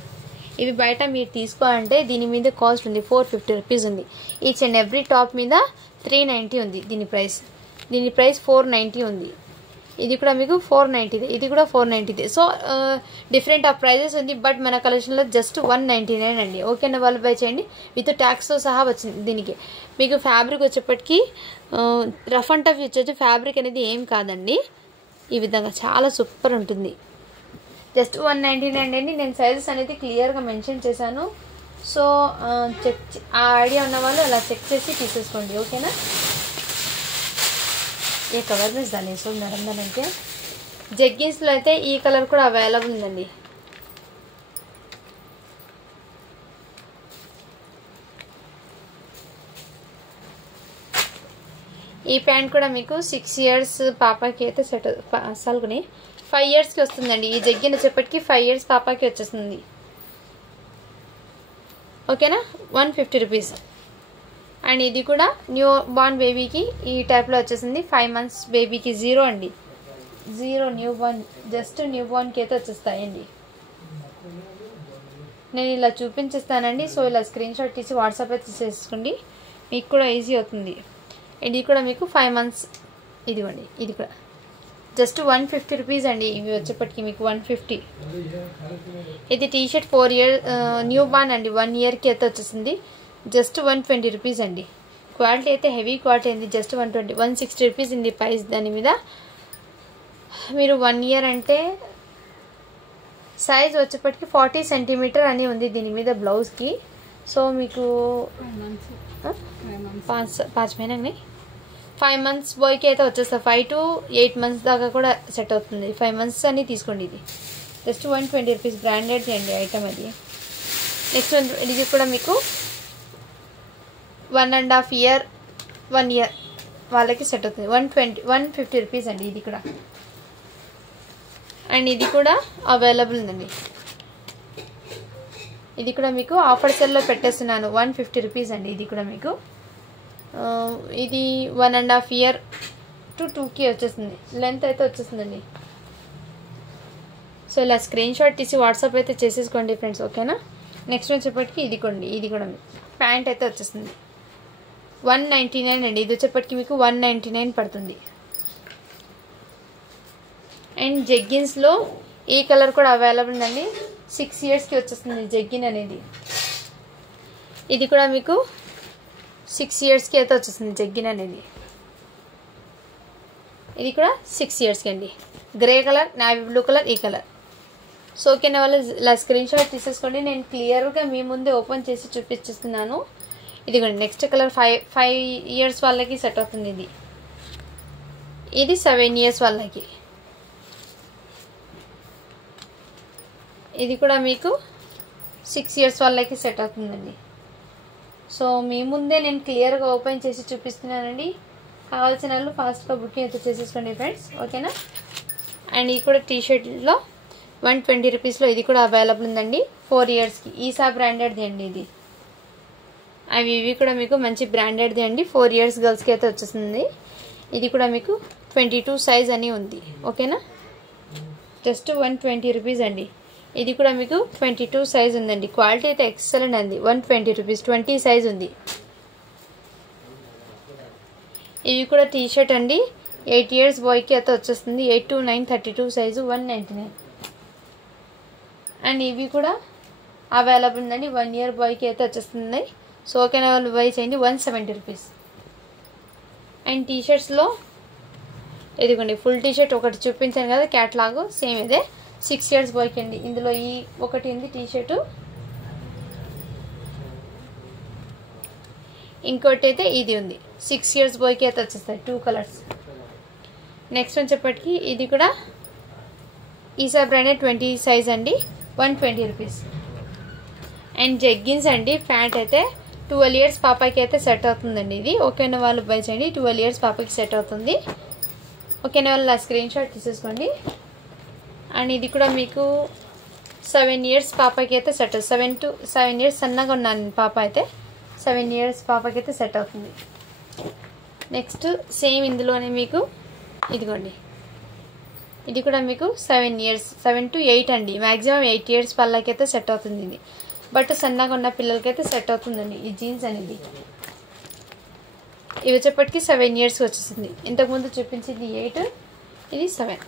ఇవి బయట మీరు తీసుకోవాలంటే దీని మీద కాస్ట్ ఉంది 450 రూపీస్ ఉంది. ఈచ్ అండ్ ఎవ్రీ టాప్ మీద 390 ఉంది దీని ప్రైస్. 490 ఉంది. ఇది కూడా మీకు 490, ఇది కూడా 490. సో డిఫరెంట్ ఆఫ్ ప్రైజెస్ ఉంది, బట్ మన కలెక్షన్లో జస్ట్ 199 అండి. ఓకేనా వాళ్ళు బై చేయండి, విత్ ట్యాక్స్తో సహా వచ్చింది. దీనికి మీకు ఫ్యాబ్రిక్ వచ్చేప్పటికి రఫ్ అండ్ టఫ్ ఇచ్చొచ్చు, ఫ్యాబ్రిక్ అనేది ఏం కాదండి. ఈ విధంగా చాలా సూపర్ ఉంటుంది. జస్ట్ 199 అండి. నేను సైజెస్ అనేది క్లియర్గా మెన్షన్ చేశాను, సో చెక్ ఆ ఐడియా ఉన్న వాళ్ళు అలా చెక్ చేసి తీసేసుకోండి, ఓకేనా. ఏ కలర్ में डाले सो मैडम దానికి జగ్గిన్స్లో అయితే ఈ కలర్ కూడా అవైలబుల్ ఉందండి. ఈ ప్యాంట్ కూడా మీకు 6 years పాపకి అయితే సెట్ అసలుకుని 5 yearsకి వస్తుందండి. ఈ జగ్గిన చెప్పటికి 5 years పాపకి వచ్చేస్తుంది. ఓకేనా, 150 రూపీస్. అండ్ ఇది కూడా న్యూ బార్న్ బేబీకి ఈ టైప్లో వచ్చేసింది. 5 months బేబీకి 0 అండి, 0 న్యూ బార్న్, జస్ట్ న్యూ బార్న్కి అయితే వచ్చేస్తాయండి. నేను ఇలా చూపించేస్తానండి. సో ఇలా స్క్రీన్ షాట్ తీసి వాట్సాప్ అయితే తీసేసుకోండి, మీకు కూడా ఈజీ అవుతుంది. ఇది కూడా మీకు 5 months ఇదిగోండి. ఇది కూడా జస్ట్ 150 రూపీస్ అండి. ఇవి వచ్చేప్పటికి మీకు 150. ఇది టీషర్ట్ 4 years న్యూ బార్న్ అండి, 1 yearకి అయితే వచ్చేసింది. జస్ట్ 120 రూపీస్ అండి. క్వాలిటీ అయితే హెవీ క్వాలిటీ అండి. జస్ట్ 120, 160 రూపీస్ ఉంది ప్రైస్ దాని మీద. మీరు 1 year అంటే సైజ్ వచ్చేప్పటికి 40 centimeter అని ఉంది దీని మీద బ్లౌజ్కి. సో మీకు 5 months బాయ్కి అయితే వచ్చేస్తా. 5 to 8 months దాకా కూడా సెట్ అవుతుంది. 5 months అని తీసుకోండి. ఇది జస్ట్ 120 రూపీస్, బ్రాండెడ్ అండి ఐటమ్ అది. నెక్స్ట్ ఇది కూడా మీకు 1.5 year 1 year వాళ్ళకి సెట్ అవుతుంది. 150 రూపీస్ అండి ఇది కూడా. అండ్ ఇది కూడా అవైలబుల్ ఉందండి. ఇది కూడా మీకు ఆఫర్ సెల్లో పెట్టేస్తున్నాను. 150 రూపీస్ అండి. ఇది కూడా మీకు ఇది 1.5 year to 2కి వచ్చేస్తుంది. లెంత్ అయితే వచ్చేస్తుందండి. సో ఇలా స్క్రీన్ షాట్ తీసి వాట్సాప్ అయితే చేసేసుకోండి ఫ్రెండ్స్. ఓకేనా. నెక్స్ట్ వచ్చేప్పటికి ఇది కొండి, ఇది కూడా ప్యాంట్ అయితే వచ్చేస్తుంది. 199 అండి. ఇది వచ్చేప్పటికి మీకు 199 పడుతుంది. అండ్ జెగ్గిన్స్లో ఈ కలర్ కూడా అవైలబుల్ ఉందండి. 6 yearsకి వచ్చేస్తుంది జెగ్గిన్ అనేది. ఇది కూడా మీకు 6 yearsకి అయితే వచ్చేస్తుంది జెగ్గిన్ అనేది. ఇది కూడా 6 yearsకి అండి. Grey colour, navy blue colour, ఈ కలర్. సో ఓకేనా వాళ్ళు ఇలా స్క్రీన్ షాట్ తీసేసుకోండి. నేను క్లియర్గా మీ ముందే ఓపెన్ చేసి చూపించేస్తున్నాను. ఇదిగోండి నెక్స్ట్ కలర్ 5 years వాళ్ళకి సెట్ అవుతుంది. ఇది 7 years వాళ్ళకి. ఇది కూడా మీకు 6 years వాళ్ళకి సెట్ అవుతుందండి. సో మీ ముందే నేను క్లియర్గా ఓపెన్ చేసి చూపిస్తున్నానండి. కావాల్సిన వాళ్ళు ఫాస్ట్గా బుకింగ్ అయితే చేసేసుకోండి ఫ్రెండ్స్. ఓకేనా. అండ్ ఇది కూడా టీషర్ట్లో 120 రూపీస్లో ఇది కూడా అవైలబుల్ ఉందండి. 4 yearsకి ఈసా బ్రాండెడ్ది అండి ఇది. ఇవి కూడా మీకు మంచి బ్రాండెడ్ది అండి. 4 years గర్ల్స్కి అయితే వచ్చేస్తుంది. ఇది కూడా మీకు 22 సైజ్ అని ఉంది. ఓకేనా. జస్ట్ 120 రూపీస్ అండి. ఇది కూడా మీకు 22 సైజ్ ఉందండి. క్వాలిటీ అయితే ఎక్సలెంట్ అండి. 120 రూపీస్, 20 సైజ్ ఉంది. ఇవి కూడా టీషర్ట్ అండి. 8 years బాయ్కి అయితే వచ్చేస్తుంది. 8 to 9 32 సైజు, 199. అండ్ ఇవి కూడా అవైలబుల్ ఉందండి. 1 year బాయ్కి అయితే వచ్చేస్తుంది. సో ఓకేనా వాళ్ళు బై చేయండి. 170 రూపీస్. అండ్ టీషర్ట్స్లో ఇదిగోండి ఫుల్ టీషర్ట్ ఒకటి చూపించాను కదా క్యాట్లాగ్, సేమ్ ఇదే 6 years బాయ్కి అండి. ఇందులో ఈ ఒకటి ఉంది టీషర్టు, ఇంకోటి అయితే ఇది ఉంది. 6 years బాయ్కి అయితే వచ్చేస్తాయి 2 కలర్స్. నెక్స్ట్ వచ్చేప్పటికి ఇది కూడా ఈసా బ్రాండెడ్ 20 సైజ్ అండి, 120 రూపీస్. అండ్ జెగ్గిన్స్ అండి. ప్యాంట్ అయితే 12 years పాపకి అయితే సెట్ అవుతుందండి. ఇది ఓకేనా వాళ్ళు బై చేయండి. 12 years పాపకి సెట్ అవుతుంది. ఓకేనా వాళ్ళు స్క్రీన్ షాట్ తీసేసుకోండి. అండ్ ఇది కూడా మీకు 7 years పాపకి అయితే సెట్ అవుతుంది. 7 years సన్నగా ఉన్నాను పాప అయితే 7 years పాపకి అయితే సెట్ అవుతుంది. నెక్స్ట్ సేమ్ ఇందులోనే మీకు ఇదిగోండి ఇది కూడా మీకు 7 years 7 to 8 అండి. మ్యాక్సిమం 8 years వాళ్ళకి అయితే సెట్ అవుతుంది ఇది. బట్ సన్నగా ఉన్న పిల్లలకి అయితే సెట్ అవుతుందండి ఈ జీన్స్ అనేది. ఇవి వచ్చేప్పటికి 7 years వచ్చేసింది. ఇంతకుముందు చూపించింది 8, ఇది 7.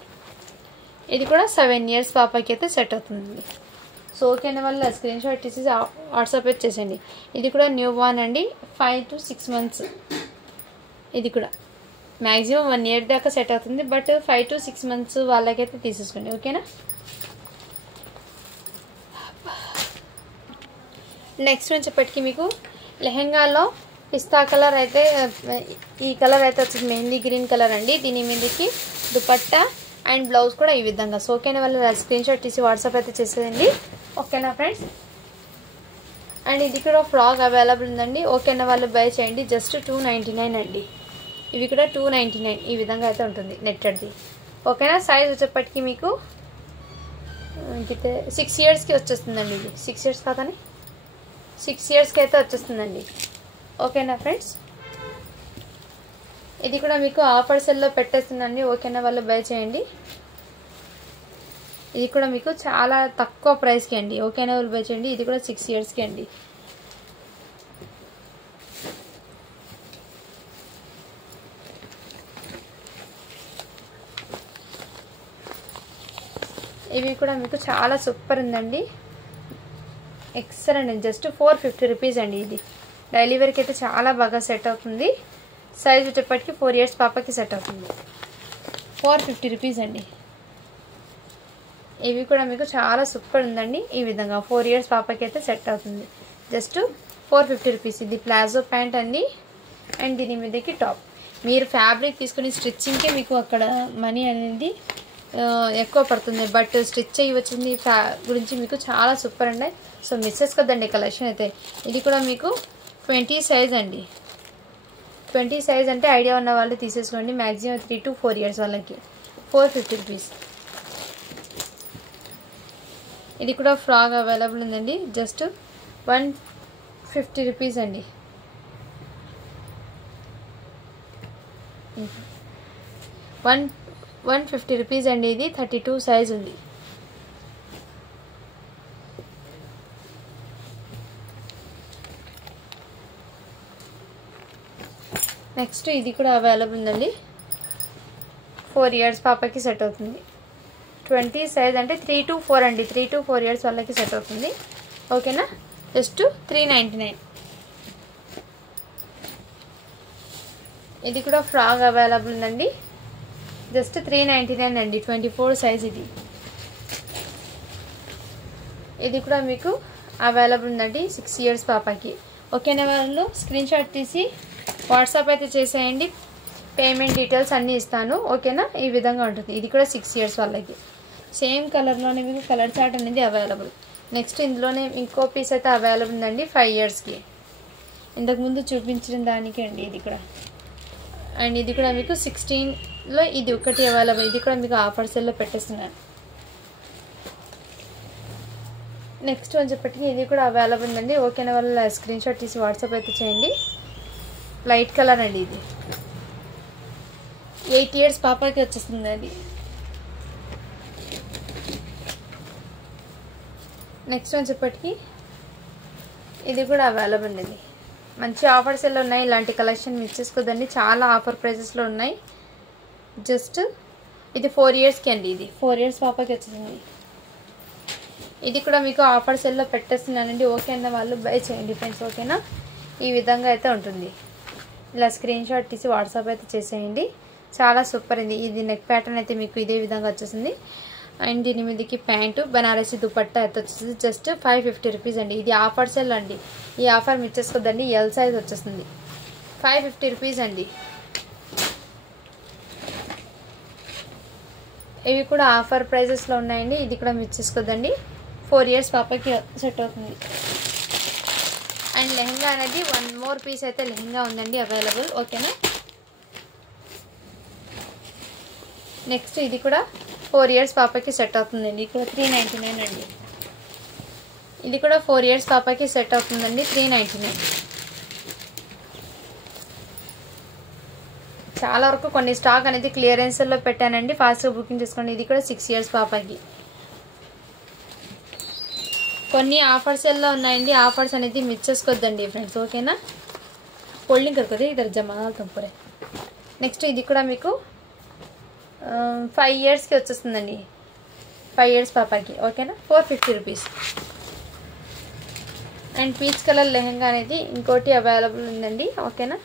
ఇది కూడా 7 years పాపకి అయితే సెట్ అవుతుంది. సో ఓకేనా వాళ్ళు స్క్రీన్ షాట్ తీసి వాట్సాప్ అయితే చేసేయండి. ఇది కూడా న్యూ బార్న్ అండి. 5 to 6 months. ఇది కూడా మ్యాక్సిమం 1 year దాకా సెట్ అవుతుంది. బట్ 5 to 6 months వాళ్ళకైతే తీసేసుకోండి. ఓకేనా. నెక్స్ట్ వచ్చేప్పటికి మీకు లెహెంగాలో పిస్తా కలర్ అయితే ఈ కలర్ అయితే వచ్చింది, మెహందీ గ్రీన్ కలర్ అండి. దీని మీదకి దుపట్టా అండ్ బ్లౌజ్ కూడా ఈ విధంగా. సో ఓకేనా వాళ్ళు స్క్రీన్ షాట్ తీసి వాట్సాప్ అయితే చేసేయండి. ఓకేనా ఫ్రెండ్స్. అండ్ ఇది కూడా ఫ్రాక్ అవైలబుల్ ఉందండి. ఓకేనా వాళ్ళు బై చేయండి. జస్ట్ 299 అండి. ఇవి కూడా 299 ఈ విధంగా అయితే ఉంటుంది నెట్టెడ్ది. ఓకేనా. సైజ్ వచ్చేప్పటికి మీకు 6 ఇయర్స్కి వచ్చేస్తుందండి. ఇది 6 ఇయర్స్ కాదని 6 ఇయర్స్కి అయితే వచ్చేస్తుందండి. ఓకేనా ఫ్రెండ్స్. ఇది కూడా మీకు ఆఫర్ సెల్లో పెట్టేస్తుందండి. ఓకేనా, వాళ్ళు బై చేయండి. ఇది కూడా మీకు చాలా తక్కువ ప్రైస్కి అండి. ఓకేనా, వాళ్ళు బై చేయండి. ఇది కూడా 6 ఇయర్స్కి అండి. ఇవి కూడా మీకు చాలా సూపర్ ఉందండి. ఎక్సలెంట్ అండి. జస్ట్ 450 రూపీస్ అండి. ఇది డైలీ వేర్కి అయితే చాలా బాగా సెట్ అవుతుంది. సైజ్ వచ్చేప్పటికి 4 ఇయర్స్ పాపకి సెట్ అవుతుంది. 450 రూపీస్ అండి. ఇవి కూడా మీకు చాలా సూపర్ ఉందండి. ఈ విధంగా 4 ఇయర్స్ పాపకి అయితే సెట్ అవుతుంది. Just 450 rupees. ఇది ప్లాజో ప్యాంట్ అండి. అండ్ దీని మీదకి టాప్. మీరు ఫ్యాబ్రిక్ తీసుకుని స్టిచ్చింగ్కే మీకు అక్కడ మనీ అనేది ఎక్కువ పడుతుంది. బట్ స్టిచ్ అయ్యి వచ్చింది గురించి మీకు చాలా సూపర్ అండి. సో మిస్ చేసుకోద్దండి కలెక్షన్ అయితే. ఇది కూడా మీకు 20 సైజ్ అండి. 20 సైజ్ అంటే ఐడియా ఉన్న వాళ్ళు తీసేసుకోండి. మ్యాక్సిమం 3 to 4 ఇయర్స్ వాళ్ళకి 450 రూపీస్. ఇది కూడా ఫ్రాక్ అవైలబుల్ ఉందండి. జస్ట్ 150 రూపీస్ అండి. వన్ 150 రూపీస్ అండి. ఇది 32 సైజ్ ఉంది. నెక్స్ట్ ఇది కూడా అవైలబుల్ ఉందండి. 4 ఇయర్స్ పాపకి సెట్ అవుతుంది. 20 సైజ్ అంటే 3 to 4 అండి. 3 to 4 ఇయర్స్ వాళ్ళకి సెట్ అవుతుంది. ఓకేనా. జస్ట్ 399. ఇది కూడా ఫ్రాక్ అవైలబుల్ ఉందండి. జస్ట్ 399 అండి. 24 సైజ్ ఇది. ఇది కూడా మీకు అవైలబుల్ ఉందండి 6 ఇయర్స్ పాపకి. ఓకేనా, వాళ్ళు స్క్రీన్ షాట్ తీసి వాట్సాప్ అయితే చేసేయండి. పేమెంట్ డీటెయిల్స్ అన్నీ ఇస్తాను. ఓకేనా, ఈ విధంగా ఉంటుంది. ఇది కూడా 6 ఇయర్స్ వాళ్ళకి. సేమ్ కలర్లోనే మీకు కలర్ చార్ట్ అనేది అవైలబుల్. నెక్స్ట్ ఇందులోనే ఇంకో పీస్ అయితే అవైలబుల్ ఉందండి 5 ఇయర్స్కి. ఇంతకుముందు చూపించిన దానికి అండి ఇది కూడా. అండ్ ఇది కూడా మీకు 16లో ఇది ఒకటి అవైలబుల్. ఇది కూడా మీకు ఆఫర్ సెల్లో పెట్టేస్తున్నాను. నెక్స్ట్ వచ్చేప్పటికి ఇది కూడా అవైలబుల్ ఉందండి. ఓకేనా, వాళ్ళ స్క్రీన్ షాట్ తీసి వాట్సాప్ అయితే చేయండి. లైట్ కలర్ అండి. ఇది 8 ఇయర్స్ పాపకి వచ్చేస్తుంది అది. నెక్స్ట్ వచ్చేప్పటికి ఇది కూడా అవైలబుల్ అండి. మంచి ఆఫర్స్ ఎలా ఉన్నాయి. ఇలాంటి కలెక్షన్ మిస్ చేసుకోదండి. చాలా ఆఫర్ ప్రైజెస్లో ఉన్నాయి. జస్ట్ ఇది 4 ఇయర్స్కి అండి. ఇది 4 ఇయర్స్ పాపకి వచ్చేసింది. ఇది కూడా మీకు ఆఫర్స్ ఎలా పెట్టేస్తున్నానండి. ఓకే అన్న వాళ్ళు బై చేయండి ఫ్రెండ్స్. ఓకేనా, ఈ విధంగా అయితే ఉంటుంది. ఇలా స్క్రీన్ షాట్ తీసి వాట్సాప్ అయితే చేసేయండి. చాలా సూపర్ ఉంది. ఇది నెక్ ప్యాటర్న్ అయితే మీకు ఇదే విధంగా వచ్చేసింది. అండ్ దీని మీదకి ప్యాంటు బనారసి దుపట్టా అయితే వచ్చేసింది. జస్ట్ 550 రూపీస్ అండి. ఇది ఆఫర్ సెల్ అండి. ఈ ఆఫర్ మిస్ చేసుకోద్దండి. ఎల్ సైజ్ వచ్చేస్తుంది. 550 రూపీస్ అండి. ఇవి కూడా ఆఫర్ ప్రైజెస్లో ఉన్నాయండి. ఇది కూడా మిస్ చేసుకోద్దండి. 4 ఇయర్స్ పాపకి సెట్ అవుతుంది. అండ్ లెహంగా అనేది 1 మోర్ పీస్ అయితే లెహంగా ఉందండి అవైలబుల్. ఓకేనా. నెక్స్ట్ ఇది కూడా 4 ఇయర్స్ పాపకి సెట్ అవుతుందండి. ఇది కూడా 399 అండి. ఇది కూడా 4 ఇయర్స్ పాపకి సెట్ అవుతుందండి. 399. చాలా వరకు కొన్ని స్టాక్ అనేది క్లియరెన్స్లో పెట్టానండి. ఫాస్ట్గా బుకింగ్ చేసుకోండి. ఇది కూడా 6 ఇయర్స్ పాపకి. కొన్ని ఆఫర్స్ ఎలా ఉన్నాయండి. ఆఫర్స్ అనేది మిస్ చేసుకోవద్దండి ఫ్రెండ్స్. ఓకేనా. కోల్డ్ డ్రింక్ కరుకుతుంది ఇద్దరు జమానాలు తంపురే. నెక్స్ట్ ఇది కూడా మీకు 5 ఇయర్స్కి వచ్చేస్తుందండి. 5 ఇయర్స్ పాపకి. ఓకేనా. 450 rupees. And peach colour lehenga అనేది ఇంకోటి అవైలబుల్ ఉందండి. ఓకేనా.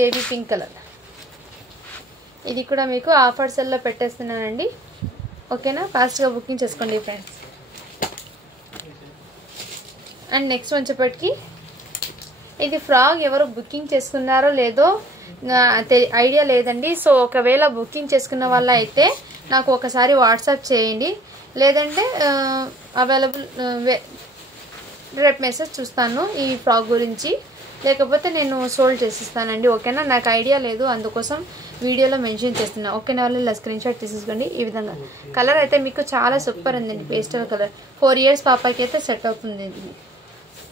Baby pink colour. ఇది కూడా మీకు ఆఫర్స్ ఎలా పెట్టేస్తున్నానండి. ఓకేనా, ఫాస్ట్గా బుకింగ్ చేసుకోండి ఫ్రెండ్స్. అండ్ నెక్స్ట్ వచ్చేప్పటికి ఇది ఫ్రాక్ ఎవరు బుకింగ్ చేసుకున్నారో లేదో ఐడియా లేదండి. సో ఒకవేళ బుకింగ్ చేసుకున్న వాళ్ళ అయితే నాకు ఒకసారి వాట్సాప్ చేయండి. లేదంటే అవైలబుల్ రేపు మెసేజ్ చూస్తాను ఈ ఫ్రాక్ గురించి. లేకపోతే నేను సోల్డ్ చేసిస్తానండి. ఓకేనా, నాకు ఐడియా లేదు, అందుకోసం వీడియోలో మెన్షన్ చేస్తున్నా. ఓకేనా, వాళ్ళు ఇలా స్క్రీన్ షాట్ తీసేసుకోండి. ఈ విధంగా కలర్ అయితే మీకు చాలా సూపర్ ఉందండి, పేస్టల్ కలర్. 4 years పాపకి అయితే సెట్ అవుతుంది. ఇది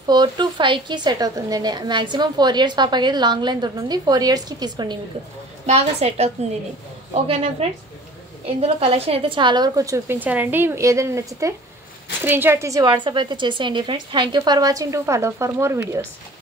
4 to 5కి సెట్ అవుతుందండి. మ్యాక్సిమం 4 years పాపకి అయితే లాంగ్ లెంత్ ఉంటుంది. 4 yearsకి తీసుకోండి, మీకు బాగా సెట్ అవుతుంది ఇది. ఓకేనా ఫ్రెండ్స్, ఇందులో కలెక్షన్ అయితే చాలా వరకు చూపించానండి. ఏదైనా నచ్చితే స్క్రీన్ షాట్ తీసి వాట్సాప్ అయితే చేసేయండి friends. Thank you for watching. To follow for more videos.